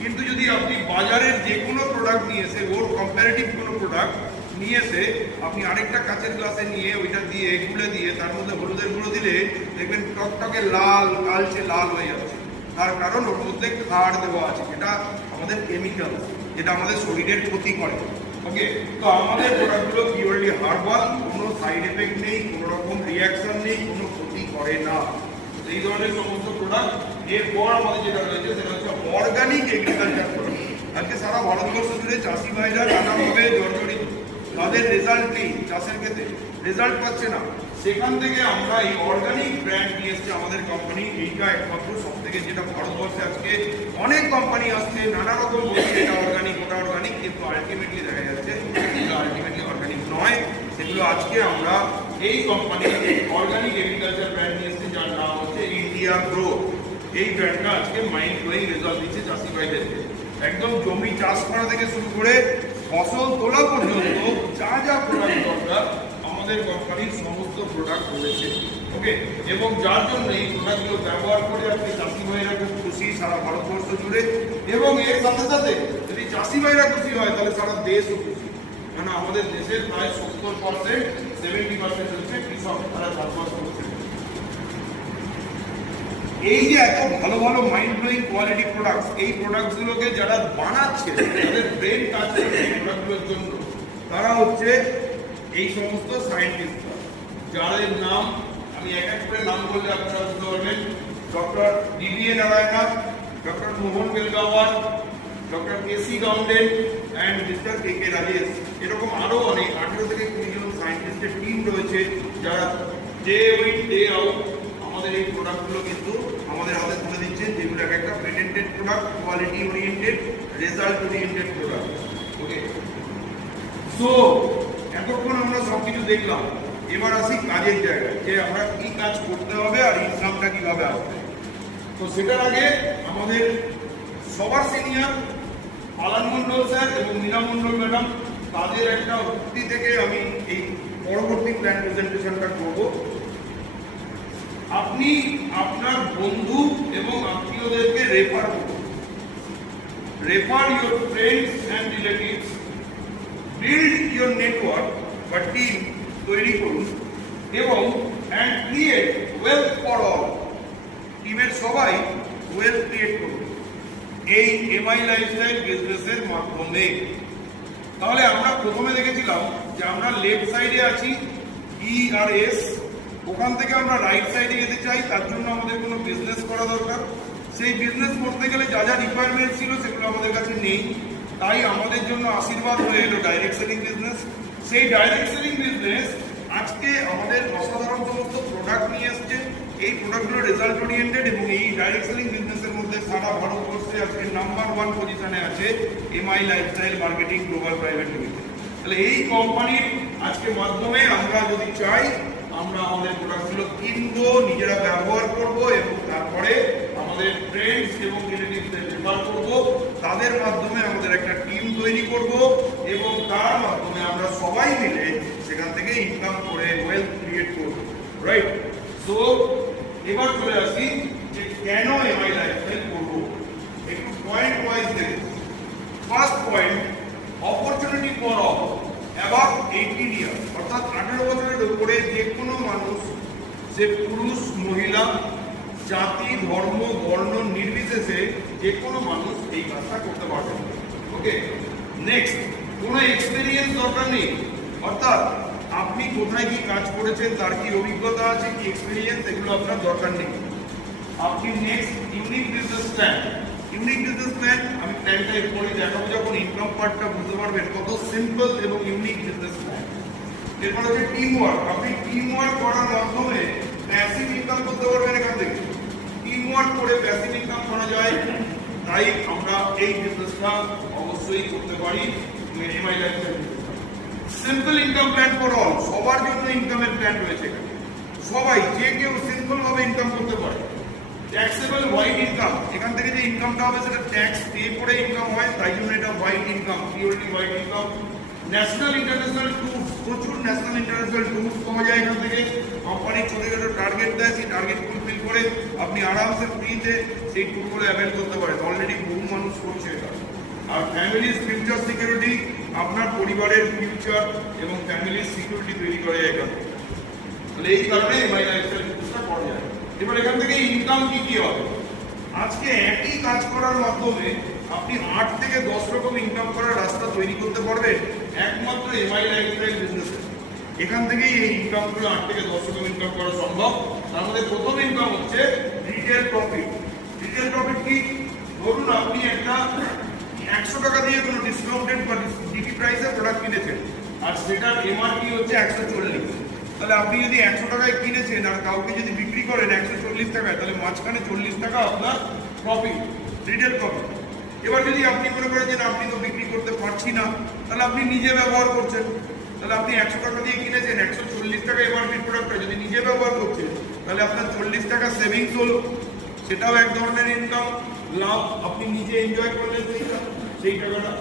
কিন্তু যদি আপনি বাজারের যে কোনো প্রোডাক্ট নিয়ে এসে, ওর কম্পারেটিভ কোনো প্রোডাক্ট নিয়ে এসে আপনি আরেকটা কাঁচের গ্লাসে নিয়ে ওইটা দিয়ে গুলে দিয়ে তার মধ্যে হলুদের গুঁড়ো দিলে দেখবেন টকটকে লাল, কালচে লাল হয়ে যাচ্ছে। তার কারণ ওর মধ্যে ক্ষার দেওয়া আছে, যেটা আমাদের কেমিক্যাল, যেটা আমাদের শরীরের ক্ষতি করে। ওকে, তো আমাদের প্রোডাক্টগুলো পিওরলি হার্বাল, কোনো সাইড এফেক্ট নেই, কোনো রকম রিয়াকশন নেই, কোনো ক্ষতি করে না। এই ধরনের সমস্ত প্রোডাক্ট। এরপর আমাদের যেটা রয়েছে সেটা হচ্ছে অর্গানিক এগ্রিকালচার প্রোডাক্ট। আজকে সারা ভারতবর্ষ জুড়ে চাষি ভাইরা নানাভাবে জর্জরিত, তাদের রেজাল্ট নেই, চাষের ক্ষেত্রে রেজাল্ট পাচ্ছে না। সেখান থেকে আমরা এই অর্গানিক ব্র্যান্ড নিয়ে এসেছি আমাদের কোম্পানি। এইটা একমাত্র সব থেকে যেটা ভারতবর্ষে আজকে অনেক কোম্পানি আসছে নানা রকম বলছে এটা অর্গানিক ওটা অর্গানিক, কিন্তু আলটিমেটলি দেখা যাচ্ছে এগুলো আলটিমেটলি অর্গানিক নয়। সেগুলো আজকে আমরা এই কোম্পানি অর্গানিক এগ্রিকালচার ব্র্যান্ড নিয়ে এসেছি, যার নাম হচ্ছে ইন্ডিয়া গ্রো। এই ব্র্যান্ডটা আজকে মাইন্ড ব্লোয়িং রেজাল্ট দিচ্ছে চাষি ভাইদেরকে। একদম জমি চাষ করা থেকে শুরু করে ফসল তোলা পর্যন্ত যা যা প্রোডাক্ট দরকার আমাদের কোম্পানির সমস্ত প্রোডাক্ট রয়েছে। ওকে, এবং যার জন্য এই প্রোডাক্টগুলো ব্যবহার করে আজকে চাষি ভাইরা খুব খুশি সারা ভারতবর্ষ জুড়ে, এবং এর সাথে সাথে যদি চাষি ভাইরা খুশি হয় তাহলে সারা দেশও খুশি। মানে আমাদের দেশের প্রায় 70% 70% হচ্ছে কৃষক, তারা চাষবাস করছে। এই যে এত ভালো ভালো মাইন্ড ব্লোয়িং কোয়ালিটি প্রোডাক্টস, এই প্রোডাক্টসগুলোকে যারা বানাচ্ছে তাদের ব্রেন কাজ করে এই প্রোডাক্টগুলোর জন্য, তারা হচ্ছে এই সমস্ত সায়েন্টিস্ট, যাদের নাম আমি এক এক করে নাম বললে আপনারা বুঝতে পারবেন। Doctor DVA Narayana, doctor Mohan Belgaonwar, doctor KC Gounden and mister K K Rajesh. এরকম আরো অনেক 18 থেকে 20 জন সায়েন্টিস্টের টিম রয়েছে, যারা ডে উইন ডে আউট আমাদের এই প্রোডাক্টগুলো কিন্তু আমাদের হাতে তুলে দিচ্ছে, যেগুলো একটা patented product, quality oriented, result oriented product. Okay, so এতক্ষণ আমরা সবকিছু দেখলাম, এবার আসি কাজের জায়গায়, যে আমরা কি কাজ করতে হবে আর ইনকামটা কিভাবে আসবে। তো সেটার আগে আমাদের সবার সিনিয়র আলান মন্ডল স্যার এবং মীনা মন্ডল ম্যাডাম, তাদের একটা উক্তি থেকে আমি এই পরবর্তী প্ল্যান প্রেজেন্টেশনটা করব। আপনি আপনার বন্ধু এবং আত্মীয়দেরকে রেফার করুন, refer your friends and relatives, build your network বা টিম তৈরি করুন, এবং and create wealth for all, টিমের সবাই ওয়েলথ ক্রিয়েট করুন এই এমআই লাইফস্টাইল বিজনেসের মাধ্যমে। তাহলে আমরা প্রথমে দেখেছিলাম যে আমরা লেফট সাইডে আছি ই আর এস, ওখান থেকে আমরা রাইট সাইডে যেতে চাই, তার জন্য আমাদের কোনো বিজনেস করা দরকার। সেই বিজনেস করতে গেলে যা যা রিকোয়ারমেন্ট ছিল সেগুলো আমাদের কাছে নেই, তাই আমাদের জন্য আশীর্বাদ হয়ে এলো ডাইরেক্ট সেলিং বিজনেস। সেই ডাইরেক্ট সেলিং বিজনেস আজকে আমাদের অসাধারণ সমস্ত প্রোডাক্ট নিয়ে এসছে। এই প্রোডাক্টগুলো রেজাল্ট ওরিয়েন্টেড, এবং এই ডাইরেক্ট সেলিং বিজনেসের মধ্যে সারা ভারতবর্ষে আজকে নাম্বার 1 পজিশনে আছে MI lifestyle marketing global private limited. তাহলে এই কোম্পানির আজকে মাধ্যমে আমরা যদি চাই, আমরা আমাদের প্রোডাক্টগুলো কিনবো, নিজেরা ব্যবহার করব, এবং তারপরে আমাদের ফ্রেন্ডস এবং রিলেটিভদের রেফার করব, তাদের মাধ্যমে আমাদের একটা টিম তৈরি করব, এবং তার মাধ্যমে আমরা সবাই মিলে সেখান থেকে ইনকাম করে ওয়েলথ ক্রিয়েট করব। রাইট? সো এবার চলে আসি যে কেন এমআই লাইফস্টাইল করব, একটু পয়েন্ট ওয়াইজ দেখুন। First point, opportunity for all above 18 years, অর্থাৎ 18 বছরের উপরে যে কোনো মানুষ, সে পুরুষ মহিলা, জাতি ধর্ম বর্ণ নির্বিশেষে যে কোনো মানুষ এই কাজটা করতে পারবে। ওকে, নেক্সট, কোনো এক্সপিরিয়েন্স দরকার নেই, অর্থাৎ আপনি কোথায় কি কাজ করেছেন, তার কি অভিজ্ঞতা আছে, কি এক্সপিরিয়েন্স, এগুলো আপনার দরকার নেই। আপনি next unique business plan, unique business plan আমি প্ল্যানটা এরপরে দেখাবো, যখন ইনকাম পার্টটা বুঝতে পারবেন কত সিম্পল এবং ইউনিক বিজনেস প্ল্যান। এরপর হচ্ছে টিম ওয়ার্ক, আপনি টিম ওয়ার্ক করার মাধ্যমে প্যাসিভ ইনকাম করতে পারবেন এখান থেকে। টিম ওয়ার্ক করে প্যাসিভ ইনকাম করা যায়, তাই আমরা এই বিজনেসটা অবশ্যই করতে পারি MI lifestyle. Simple income plan for all, সবার জন্য ইনকামের প্ল্যান রয়েছে এখানে, সবাই যে কেউ সিম্পল ভাবে ইনকাম করতে পারে। ট্যাক্সেবল হোয়াইট ইনকাম, এখান থেকে যে ইনকামটা হবে সেটা ট্যাক্স পে করে ইনকাম হয়, তাই জন্য এটা white income, purely white income. National international tour, প্রচুর ন্যাশনাল ইন্টারন্যাশনাল ট্যুর পাওয়া যায় এখান থেকে। কোম্পানি ছোট ছোট টার্গেট দেয়, সেই টার্গেট ফুলফিল করে আপনি আরামসে ফ্রিতে সেই ট্যুরগুলো অ্যাভেল করতে পারেন। অলরেডি বহু মানুষ করছে এটা। আর ফ্যামিলির ফিউচার সিকিউরিটি, আপনার পরিবারের ফিউচার এবং ফ্যামিলির সিকিউরিটি তৈরি করে এখানে। তাহলে এই কারণে এমআই লাইফস্টাইল বিজনেসটা করা যায়। এবার এখান থেকে ইনকাম কি কি হবে? আজকে একই কাজ করার মাধ্যমে আপনি 8 থেকে 10 রকম ইনকাম করার রাস্তা তৈরি করতে পারবেন একমাত্র এমআই লাইফস্টাইল বিজনেসে। এখান থেকেই এই ইনকামগুলো 8 থেকে 10 রকম ইনকাম করা সম্ভব। তার মধ্যে প্রথম ইনকাম হচ্ছে রিটেল প্রফিট। রিটেল প্রফিট কি? ধরুন আপনি একটা 100 টাকা দিয়ে কোনো ডিসকাউন্টেড বা ডিপি প্রাইসে প্রোডাক্ট কিনেছেন, আর সেটার এমআরপি হচ্ছে 140। তাহলে আপনি যদি 100 টাকায় কিনেছেন আর কাউকে যদি বিক্রি করেন 140 টাকায়, তাহলে মাঝখানে 40 টাকা আপনার প্রফিট, রিটেল প্রফিট। এবার যদি আপনি মনে করেন যে আপনি তো বিক্রি করতে পারছি না, তাহলে আপনি নিজে ব্যবহার করছেন, তাহলে আপনি 100 টাকা দিয়ে কিনেছেন, 140 টাকা এমআরপি প্রোডাক্টটা যদি নিজে ব্যবহার করছেন, তাহলে আপনার 40 টাকা সেভিংস হলো, সেটাও এক ধরনের ইনকাম, লাভ, আপনি নিজে এনজয় করলেন সেই টাকাটা।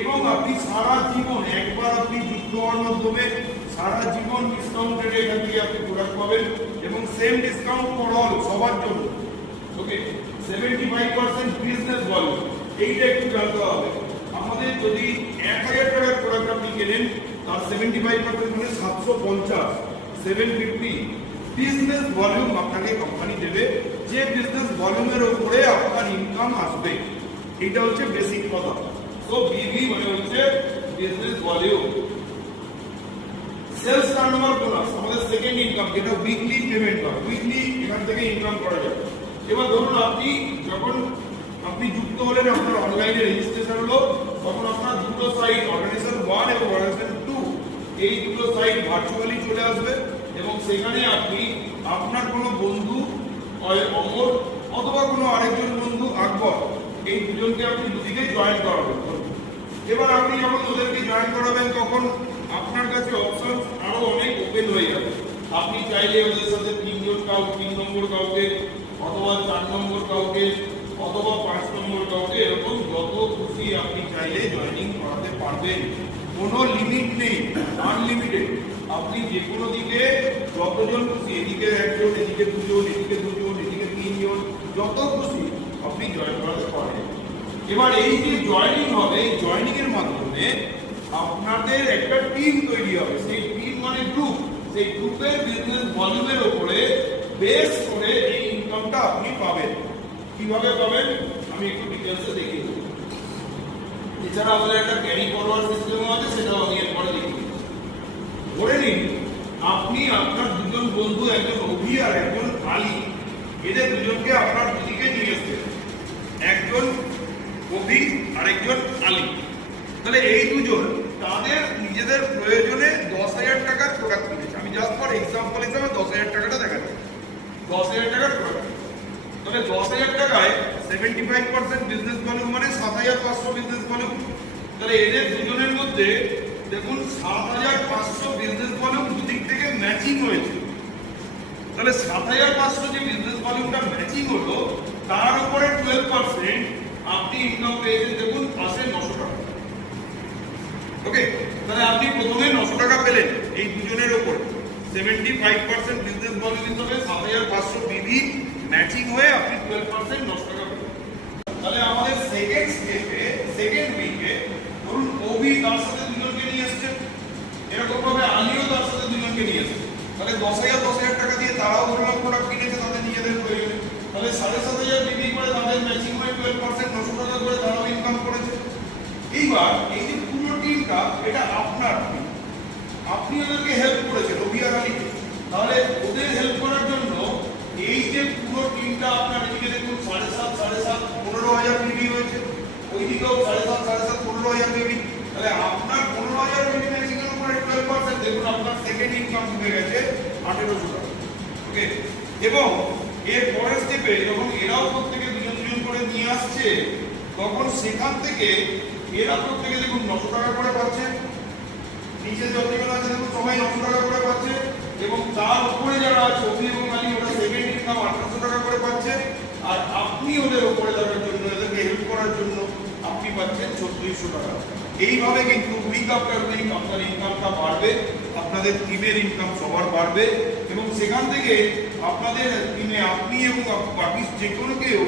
এবং আপনি সারা জীবন, একবার আপনি যুক্ত হওয়ার মাধ্যমে সারা জীবন ডিসকাউন্ট রেটে এখান থেকে আপনি প্রোডাক্ট পাবেন, এবং সেম ডিসকাউন্ট ফর অল, সবার জন্য। ওকে, 75% বিজনেস ভলিউম, এইটা একটু জানতে হবে। আমাদের যদি 1000 টাকার প্রোডাক্ট আপনি কেনেন, তার 75% মানে 750, 750 বিজনেস ভলিউম আপনাকে কোম্পানি দেবে, যে বিজনেস ভলিউমের উপরে আপনার ইনকাম আসবে। এটা হচ্ছে বেসিক কথা। তো বিভি মানে হচ্ছে business volume. Sales turnover bonus আমাদের সেকেন্ড ইনকাম, যেটা উইকলি পেমেন্ট হয়, উইকলি এখান থেকে ইনকাম করা যায়। এবার ধরুন আপনি যখন আপনি যুক্ত হলেন, আপনার অনলাইনে রেজিস্ট্রেশন হলো, তখন আপনার দুটো সাইট, অর্গানাইজেশন 1 এবং অর্গানাইজেশন 2, এই দুটো সাইট ভার্চুয়ালি চলে আসবে, এবং সেখানে আপনি আপনার কোনো বন্ধু অমর অথবা কোনো আরেকজন বন্ধু আকবর, এই দুজনকে আপনি দুদিকে জয়েন করাবেন। এবার আপনি যখন ওদেরকে জয়েন করাবেন, তখন আপনার কাছে অপশন আরো অনেক ওপেন হয়ে যাবে। আপনি চাইলে ওদের সাথে 3 নম্বর কাউকে, অথবা 4 নম্বর কাউকে, অথবা 5 নম্বর কাউকে, এরকম যত খুশি আপনি চাইলে জয়েনিং করাতে পারবেন। কোনো লিমিট নেই, আনলিমিটেড। আপনি যে কোনো দিকে যতজন খুশি, এদিকে একজন, এদিকে দুজন, এদিকে 3জন, যত খুশি আপনি জয়েন করাতে পারেন। এবার এই যে জয়েনিং হবে, এই জয়েনিং এর মাধ্যমে আপনাদের একটা টিম তৈরি হবে। সেই টিম মানে গ্রুপ, সেই গ্রুপের বিজনেস ভলিউমের উপরে বেস করে এই ইনকামটা আপনি পাবেন। কিভাবে পাবেন আমি একটু ডিটেইলসে দেখিয়ে দেব। এছাড়া আমাদের একটা ক্যারি ফরওয়ার্ড সিস্টেমও আছে, সেটাও আমি এরপরে দেখিয়ে দেব। ধরে নিন আপনি আপনার দুজন বন্ধু, একজন অভি আর একজন আলী, এদের দুজনকে আপনার দিকে নিয়ে এসেছেন, একজন অভি আর একজন আলী। তাহলে এই দুজন তাদের নিজেদের প্রয়োজনে 10,000 টাকার প্রোডাক্ট কিনেছে। আমি জাস্ট ফর এক্সাম্পল হিসাবে 10,000 টাকাটা দেখাচ্ছি, 10,000 টাকার প্রোডাক্ট। তবে 10,000 টাকায় 75% বিজনেস ভলিউম মানে 7,500 বিজনেস ভলিউম। তাহলে এদের দুজনের মধ্যে দেখুন 7,500 বিজনেস ভলিউম দুদিক থেকে ম্যাচিং হয়েছে। তাহলে 7,500 যে বিজনেস ভলিউমটা ম্যাচিং হলো, তার উপরে 12% আপনি ইনকাম পেয়েছেন। দেখুন পাশে 900 টাকা। ওকে, তাহলে আপনি প্রথমে 900 টাকা পেলেন এই দুজনের উপর। 75% বিজনেস ভলিউম হিসেবে 7,500 বিভি ম্যাচিং হয়ে আপনি 12% 900 টাকা পেলেন। তাহলে আমাদের সেকেন্ড স্টেপে, সেকেন্ড উইকে ধরুন ওবি তার সাথে দুজনকে নিয়ে এসেছেন, এরকম ভাবে আলিও তার সাথে দুজনকে নিয়ে এসেছেন। তাহলে 10,000 টাকা দিয়ে তারাও ধরলাম প্রোডাক্ট কিনেছে তাদের নিজেদের প্রয়োজনে। তাহলে 7,500 বিক্রি করে তাদের ম্যাচিং হয়ে 12% 900 টাকা করে তারাও ইনকাম করেছে। এইবার এই যে পুরো টিমটা, এটা আপনার টিম, আপনি ওদেরকে হেল্প করেছেন রবি আর আলীকে। তাহলে ওদের হেল্প করার জন্য এই যে পুরো টিমটা আপনার, এদিকে দেখুন 7,500 15,000 বিক্রি হয়েছে, ওইদিকেও 7,500 15,000 বিক্রি। তাহলে আপনার 15,000 বিক্রি ম্যাচিং এর উপরে 12%, দেখুন আপনার সেকেন্ড ইনকাম ঢুকে গেছে 1,800 টাকা। ওকে, এবং এর পরের স্টেপে যখন এরাও প্রত্যেকে দুজন করে নিয়ে আসছে, তখন সেখান থেকে এরা প্রত্যেকে দেখুন 900 টাকা করে পাচ্ছে। নিচে যতজন আছে দেখুন সবাই 900 টাকা করে পাচ্ছে, এবং তার উপরে যারা আছে অভি এবং আলী, ওরা সেকেন্ড ইনকাম 1,800 টাকা করে পাচ্ছে। আর আপনি ওদের উপরে যাওয়ার জন্য, এদেরকে হেল্প করার জন্য আপনি পাচ্ছেন 3,400 টাকা। এইভাবে কিন্তু উইক আফটার উইক আপনার ইনকামটা বাড়বে, আপনাদের টিমের ইনকাম সবার বাড়বে, এবং সেখান থেকে আপনাদের টিমে আপনি এবং বাকি যে কোনো কেউ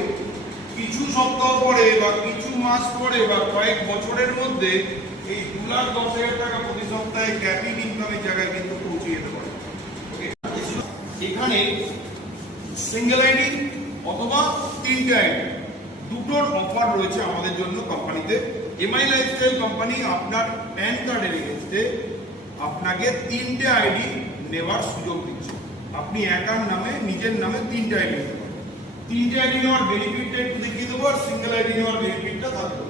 কিছু সপ্তাহ পরে বা কিছু মাস পরে বা কয়েক বছরের মধ্যে এই 2,10,000 টাকা প্রতি সপ্তাহে ক্যাপিং ইনকামের জায়গায় কিন্তু পৌঁছে যেতে পারে। এখানে সিঙ্গেল আইডি অথবা 3টে আইডি, দুটোর অফার রয়েছে আমাদের জন্য কোম্পানিতে। এমআই লাইফস্টাইল কোম্পানি আপনার প্যান কার্ডের এগেইনস্টে আপনাকে 3টে আইডি নেওয়ার সুযোগ দিচ্ছে। আপনি একার নামে, নিজের নামে 3টে আইডি নিতে পারেন। 3টে আইডি নেওয়ার বেনিফিটটা একটু দেখিয়ে দেবো, আর সিঙ্গেল আইডি নেওয়ার বেনিফিটটা থাকবে।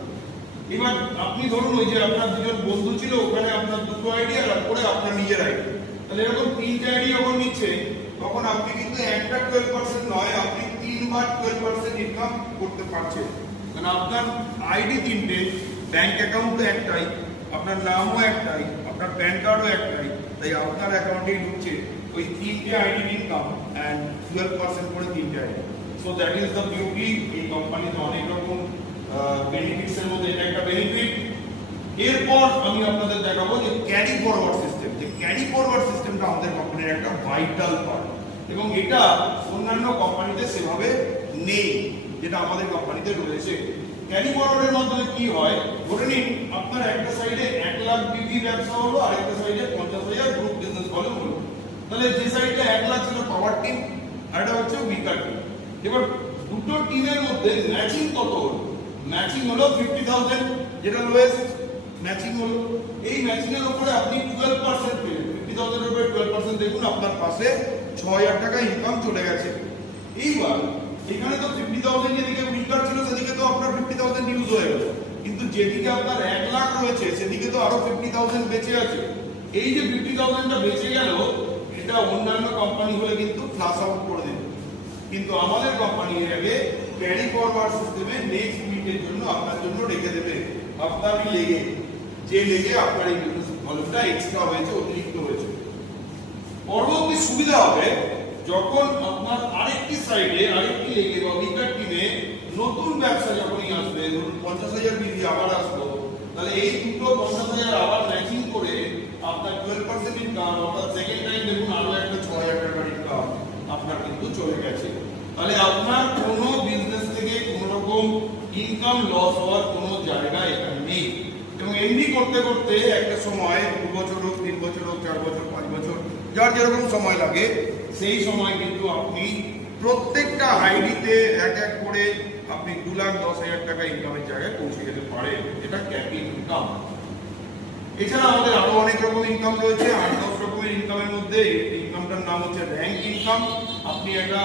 এবার আপনি ধরুন ওই যে আপনার দুজন বন্ধু ছিল, ওখানে আপনার দুটো আইডি আর উপরে আপনার নিজের আইডি। তাহলে এরকম 3টে আইডি যখন নিচ্ছে তখন আপনি কিন্তু একটা 12% নয়, আপনি 3 বার 12% ইনকাম করতে পারছেন। মানে আপনার আইডি 3টে, ব্যাংক অ্যাকাউন্টও একটাই, আপনার নামও একটাই, আপনার প্যান কার্ডও একটাই, তাই আপনার অ্যাকাউন্টেই ঢুকছে ওই 3টে আইডি ইনকাম অ্যান্ড 12% করে 3টে ID. So that is the beauty. এই কোম্পানিতে অনেক রকম বেনিফিটস এর মধ্যে এটা একটা বেনিফিট। এরপর আমি আপনাদের দেখাবো যে ক্যারি ফরওয়ার্ড সিস্টেম। যে ক্যারি ফরওয়ার্ড সিস্টেমটা আমাদের কোম্পানির একটা ভাইটাল পার্ট এবং এটা অন্যান্য কোম্পানিতে সেভাবে নেই যেটা আমাদের কোম্পানিতে রয়েছে। ক্যারি ফরওয়ার্ডের মাধ্যমে কি হয়, ধরে নিন আপনার একটা সাইডে 1 লাখ বিবি ব্যবসা হলো, আর একটা সাইডে 50,000 গ্রুপ বিজনেস হলো। তাহলে যে সাইডে 1 লাখ ছিল পাওয়ার টিম, আর এটা হচ্ছে উইকার টিম। এবার দুটো টিমের মধ্যে ম্যাচিং কত হলো? ম্যাচিং হলো 50,000, যেটা লোয়েস্ট ম্যাচিং হলো। এই ম্যাচিং এর উপরে আপনি 12% পেলেন। 50,000 এর উপরে 12% দেখুন আপনার পাশে 6,000 টাকা ইনকাম চলে গেছে। এইবার এখানে তো 50,000 যেদিকে উইকার ছিল সেদিকে তো আপনার 50,000 ইউজ হয়ে গেল, কিন্তু যেদিকে আপনার 1 লাখ রয়েছে সেদিকে তো আরো 50,000 বেঁচে আছে। এই যে 50,000টা বেঁচে গেল, এটা অন্যান্য কোম্পানি হলে কিন্তু ফ্লাশ আউট করে দেবে, কিন্তু আমাদের কোম্পানি এর আগে ক্যারি ফরওয়ার্ড সিস্টেমে নেক্সট উইকের জন্য আপনার জন্য রেখে দেবে। আপনারই লেগে যে লেগে আপনার এই বিজনেস ভলিউমটা এক্সট্রা হয়েছে, অতিরিক্ত হয়েছে। পরবর্তী সুবিধা হবে যখন আপনার আরেকটি সাইডে আরেকটি লেগে বা উইকার টিমে নতুন ব্যবসা যখনই আসবে, ধরুন 50,000 বিবি আবার আসলো, তাহলে এই দুটো 50,000 আবার ম্যাচিং করে আপনার 12% ইনকাম, অর্থাৎ সেকেন্ড টাইম দেখুন আরো একটা 6,000 টাকার ইনকাম আপনার কিন্তু চলে গেছে। তাহলে আপনার কোনো বিজনেস থেকে কোনো রকম ইনকাম লস হওয়ার কোনো জায়গা এখানে নেই। এবং এমনি করতে করতে একটা সময় 2 বছর হোক, 3 বছর হোক, 4 বছর, 5 বছর, যার যেরকম সময় লাগে সেই সময় কিন্তু আপনি প্রত্যেকটা আইডিতে এক এক করে আপনি 2,10,000 টাকা ইনকামের জায়গায় পৌঁছে যেতে পারেন। এটা ক্যাপিটাল ইনকাম। এছাড়া আমাদের আরো অনেক রকম ইনকাম রয়েছে। 8-10 রকমের ইনকামের মধ্যে ইনকামটার নাম হচ্ছে র্যাঙ্ক ইনকাম। আপনি একটা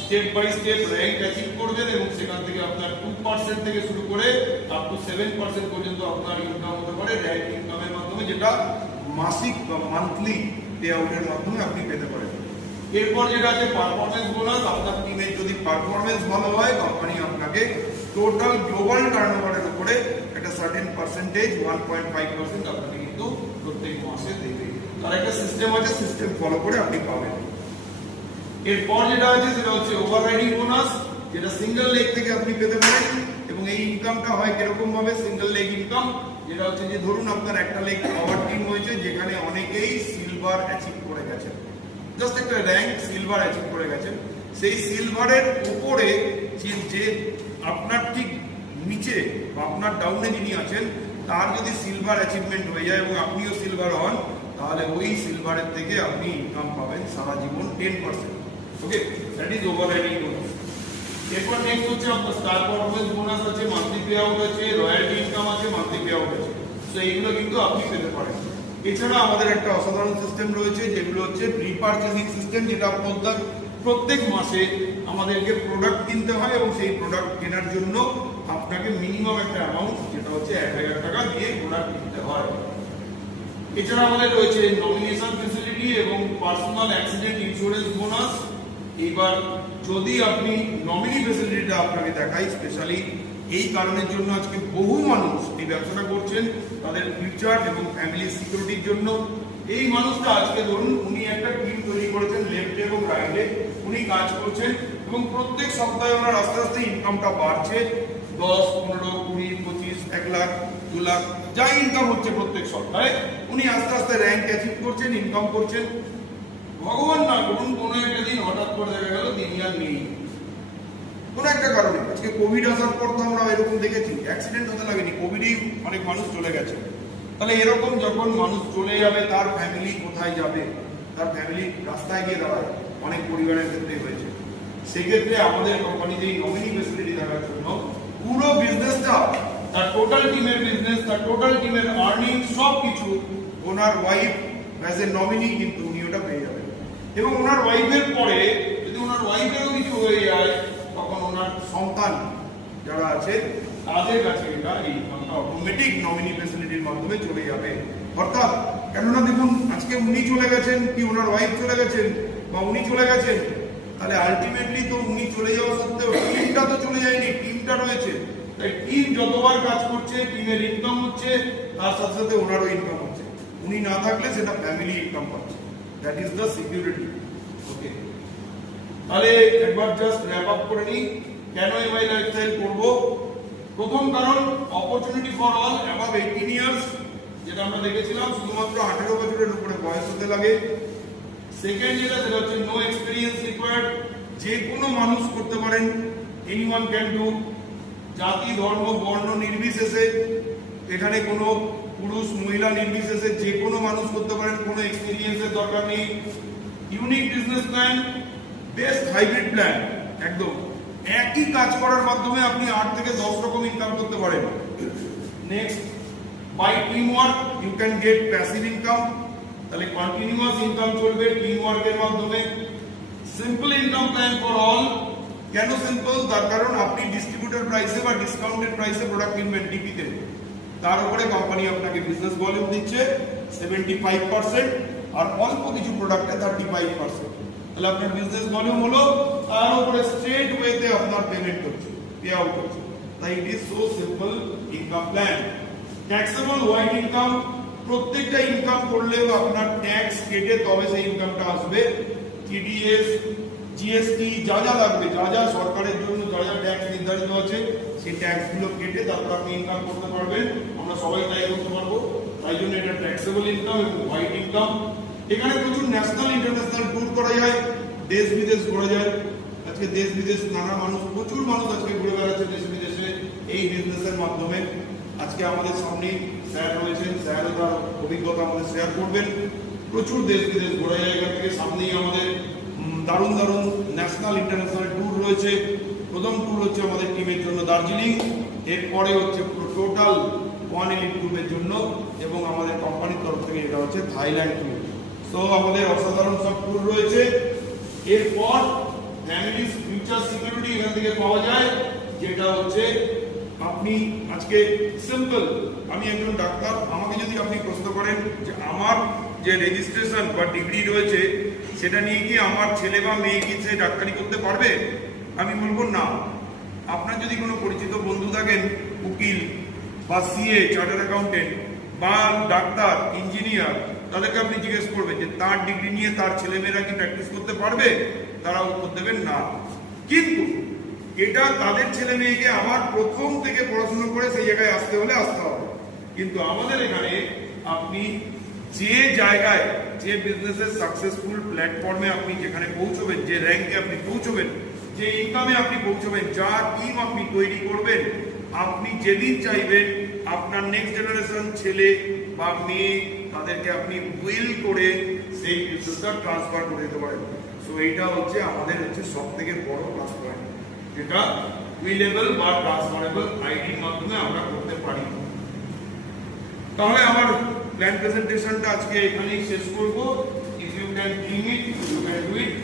step by step rank achieve করবেন এবং সেখান থেকে আপনার 2% থেকে শুরু করে আপ টু 7% পর্যন্ত আপনার ইনকাম হতে পারে র্যাঙ্ক ইনকামের মাধ্যমে, যেটা মাসিক বা মান্থলি পে আউটের মাধ্যমে আপনি পেতে পারেন। এরপর যেটা আছে পারফরম্যান্স বোনাস। আপনার টিমের যদি পারফরম্যান্স ভালো হয়, কোম্পানি আপনাকে টোটাল গ্লোবাল টার্নওভারের উপরে একটা সার্টেন পার্সেন্টেজ 1.5% আপনাকে কিন্তু প্রত্যেক মাসে দেবে। তার একটা সিস্টেম আছে, সিস্টেম ফলো করে আপনি পাবেন। এরপর যেটা আছে সেটা হচ্ছে ওভাররাইডিং বোনাস, যেটা সিঙ্গেল লেগ থেকে আপনি পেতে পারেন। এবং এই ইনকামটা হয় কিরকম ভাবে? সিঙ্গেল লেগ ইনকাম, যেটা হচ্ছে যে ধরুন আপনার একটা লেগ পাওয়ার টিম হয়েছে যেখানে অনেকেই সিলভার অ্যাচিভ করে গেছেন, জাস্ট একটা র্যাঙ্ক সিলভার অ্যাচিভ করে গেছেন। সেই সিলভারের উপরে যে আপনার ঠিক নিচে বা আপনার ডাউনে যিনি আছেন তার যদি সিলভার অ্যাচিভমেন্ট হয়ে যায় এবং আপনিও সিলভার হন, তাহলে ওই সিলভারের থেকে আপনি ইনকাম পাবেন সারা জীবন 10%। ওকে, দ্যাট ইজ ওভাররাইডিং বোনাস। এরপর নেক্সট হচ্ছে আপনার স্টার পারফরম্যান্স বোনাস আছে, মান্থলি পে আউট আছে, রয়্যালটি ইনকাম আছে, মান্থলি পে আউট আছে। সো এইগুলো কিন্তু আপনি পেতে পারেন। এছাড়া আমাদের একটা অসাধারণ সিস্টেম রয়েছে যেগুলো হচ্ছে রিপারচেজিং সিস্টেম, যেটা আপনার প্রত্যেক মাসে আমাদেরকে প্রোডাক্ট কিনতে হয় এবং সেই প্রোডাক্ট কেনার জন্য আপনাকে মিনিমাম একটা অ্যামাউন্ট, যেটা হচ্ছে 1,000 টাকা দিয়ে প্রোডাক্ট কিনতে হয়। এছাড়া আমাদের রয়েছে নমিনেশন ফেসিলিটি এবং পার্সোনাল অ্যাক্সিডেন্ট ইন্স্যুরেন্স বোনাস। এবার যদি আপনি নমিনি ফেসিলিটিটা আপনাকে দেখাই, স্পেশালি এই কারণের জন্য আজকে বহু মানুষ এই ব্যবসাটা করছেন তাদের ফিউচার এবং ফ্যামিলি সিকিউরিটির জন্য। এই মানুষটা আজকে ধরুন উনি একটা টিম তৈরি করেছেন লেফটে এবং রাইটে, উনি কাজ করছেন এবং প্রত্যেক সপ্তাহে ওনার আস্তে আস্তে ইনকামটা বাড়ছে। 10, 15, 20, 25, 1 লাখ, 2 লাখ যা ইনকাম হচ্ছে প্রত্যেক সপ্তাহে, উনি আস্তে আস্তে র্যাঙ্ক অ্যাচিভ করছেন, ইনকাম করছেন। ভগবান না করুন কোনো একটা দিন হঠাৎ করে দেখা গেল তিনি আর নেই কোনো একটা কারণে। আজকে কোভিড আসার পর তো আমরা এরকম দেখেছি, অ্যাক্সিডেন্ট হতে লাগেনি, কোভিডেই অনেক মানুষ চলে গেছে। তাহলে এরকম যখন মানুষ চলে যাবে তার ফ্যামিলি কোথায় যাবে? তার ফ্যামিলি রাস্তায় গিয়ে দাঁড়ায়, অনেক পরিবারের ক্ষেত্রে হয়েছে। সেক্ষেত্রে আমাদের কোম্পানিতে এই নমিনি ফেসিলিটি দেওয়ার জন্য পুরো বিজনেসটা, তার টোটাল টিমের বিজনেস, তার টোটাল টিমের আর্নিং সব কিছু ওনার ওয়াইফ অ্যাজ এ নমিনি কিন্তু উনি ওটা পেয়ে যাবেন। এবং ওনার ওয়াইফের পরে যদি ওনার ওয়াইফেরও কিছু হয়ে যায় তখন ওনার সন্তান যারা আছে তাদের কাছে এটা এই অটোমেটিক নমিনি ফেসিলিটির মাধ্যমে চলে যাবে। অর্থাৎ কেননা দেখুন আজকে উনি চলে গেছেন কি ওনার ওয়াইফ চলে গেছেন বা উনি চলে গেছেন, তাহলে আলটিমেটলি তো উনি চলে যাওয়া সত্ত্বেও টিমটা তো চলে যায়নি, টিমটা রয়েছে। তাই টিম যতবার কাজ করছে টিমের ইনকাম হচ্ছে, তার সাথে সাথে ওনারও ইনকাম হচ্ছে। উনি না থাকলে সেটা ফ্যামিলি ইনকাম পাচ্ছে। That is the security. Okay, তাহলে একবার জাস্ট র্যাপ আপ করে নিই কেন এমআই লাইফস্টাইল করব। প্রথম কারণ opportunity for all above 18 years, যেটা আমরা দেখেছিলাম শুধুমাত্র 18 বছরের উপরে বয়স হতে লাগে। সেকেন্ড যেটা সেটা হচ্ছে নো এক্সপেরিয়েন্স রিকোয়ার্ড, যে কোনো মানুষ করতে পারেন, এনিওয়ান ক্যান ডু, জাতি ধর্ম বর্ণ নির্বিশেষে, এখানে কোনো পুরুষ মহিলা নির্বিশেষে যে কোনো মানুষ করতে পারেন, কোনো এক্সপেরিয়েন্সের দরকার নেই। Unique business plan, best hybrid plan, একদম একই কাজ করার মাধ্যমে আপনি 8 থেকে 10 রকম ইনকাম করতে পারেন। Next, by team work you can get passive income, তাহলে কন্টিনিউয়াস ইনকাম চলবে টিম ওয়ার্কের মাধ্যমে। Simple income plan for all, কেন সিম্পল? তার কারণ আপনি ডিস্ট্রিবিউটর প্রাইসে বা ডিসকাউন্টেড প্রাইসে প্রোডাক্ট কিনবেন ডিপিতে, তার উপরে কোম্পানি আপনাকে বিজনেস ভলিউম দিচ্ছে 75% আর অল্প কিছু প্রোডাক্টে 35%। তাহলে আপনার বিজনেস ভলিউম হলো, তার উপরে স্ট্রেট ওয়েতে আপনার পেমেন্ট হচ্ছে, পে আউট হচ্ছে। তাই it is so simple income plan. Taxable white income, প্রত্যেকটা ইনকাম করলেও আপনার ট্যাক্স কেটে তবে সেই ইনকামটা আসবে। টিডিএস, জিএসটি যা যা লাগবে, যা যা সরকারের জন্য যা যা ট্যাক্স নির্ধারিত আছে সেই ট্যাক্সগুলো কেটে তারপর আপনি ইনকাম করতে পারবেন। আমরা সবাই তাই করতে পারবো, তাই জন্য এটা ট্যাক্সেবল ইনকাম এবং হোয়াইট ইনকাম। এখানে প্রচুর ন্যাশনাল ইন্টারন্যাশনাল ট্যুর করা যায়, দেশ বিদেশ ঘোরা যায়। আজকে দেশ বিদেশ নানা মানুষ, প্রচুর মানুষ আজকে ঘুরে বেড়াচ্ছে দেশ বিদেশে এই বিজনেসের মাধ্যমে। আজকে আমাদের সামনে স্যার রয়েছেন, স্যারও তার অভিজ্ঞতা আমাদের শেয়ার করবেন। প্রচুর দেশ বিদেশ ঘোরা যায় এখান থেকে। সামনেই আমাদের দারুণ দারুণ ন্যাশনাল ইন্টারন্যাশনাল ট্যুর রয়েছে। প্রথম ট্যুর হচ্ছে আমাদের টিমের জন্য দার্জিলিং, এরপরে হচ্ছে পুরো টোটাল 1 এলিট গ্রুপের জন্য, এবং আমাদের কোম্পানির তরফ থেকে এটা হচ্ছে থাইল্যান্ড ট্যুর। তো আমাদের অসাধারণ সব ট্যুর রয়েছে। এরপর ফ্যামিলিজ ফিউচার সিকিউরিটি এখান থেকে পাওয়া যায়, যেটা হচ্ছে আপনি আজকে সিম্পল, আমি একজন ডাক্তার, আমাকে যদি আপনি প্রশ্ন করেন যে আমার যে রেজিস্ট্রেশন বা ডিগ্রি রয়েছে সেটা নিয়ে কি আমার ছেলে বা মেয়ে কি সে ডাক্তারি করতে পারবে, আমি বলবো না। আপনার যদি কোনো পরিচিত বন্ধু থাকেন উকিল বা সিএ চার্টার্ড অ্যাকাউন্টেন্ট বা ডাক্তার ইঞ্জিনিয়ার, তাদেরকে আপনি জিজ্ঞেস করবেন যে তার ডিগ্রি নিয়ে তার ছেলেমেয়েরা কি প্র্যাকটিস করতে পারবে, তারা উত্তর দেবেন না। কিন্তু এটা তাদের ছেলে মেয়েকে আবার প্রথম থেকে পড়াশোনা করে সেই জায়গায় আসতে হলে আসতে হবে। কিন্তু আমাদের এখানে আপনি যে জায়গায়, যে বিজনেসের সাকসেসফুল প্ল্যাটফর্মে আপনি যেখানে পৌঁছবেন, যে র্যাঙ্কে আপনি পৌঁছবেন, যে ইনকামে আপনি পৌঁছবেন, যা টিম আপনি তৈরি করবেন, আপনি যেদিন চাইবেন আপনার নেক্সট জেনারেশন ছেলে বা মেয়ে তাদেরকে আপনি উইল করে সেই বিজনেসটা ট্রান্সফার করে দিতে পারেন। সো এইটা হচ্ছে আমাদের সব থেকে বড় প্লাস পয়েন্ট, যেটা উইলেবল বা ট্রান্সফারেবল আইডির মাধ্যমে আমরা করতে পারি। তাহলে আমার প্ল্যান প্রেজেন্টেশনটা আজকে এখানেই শেষ করব। If you can dream it, you can do it.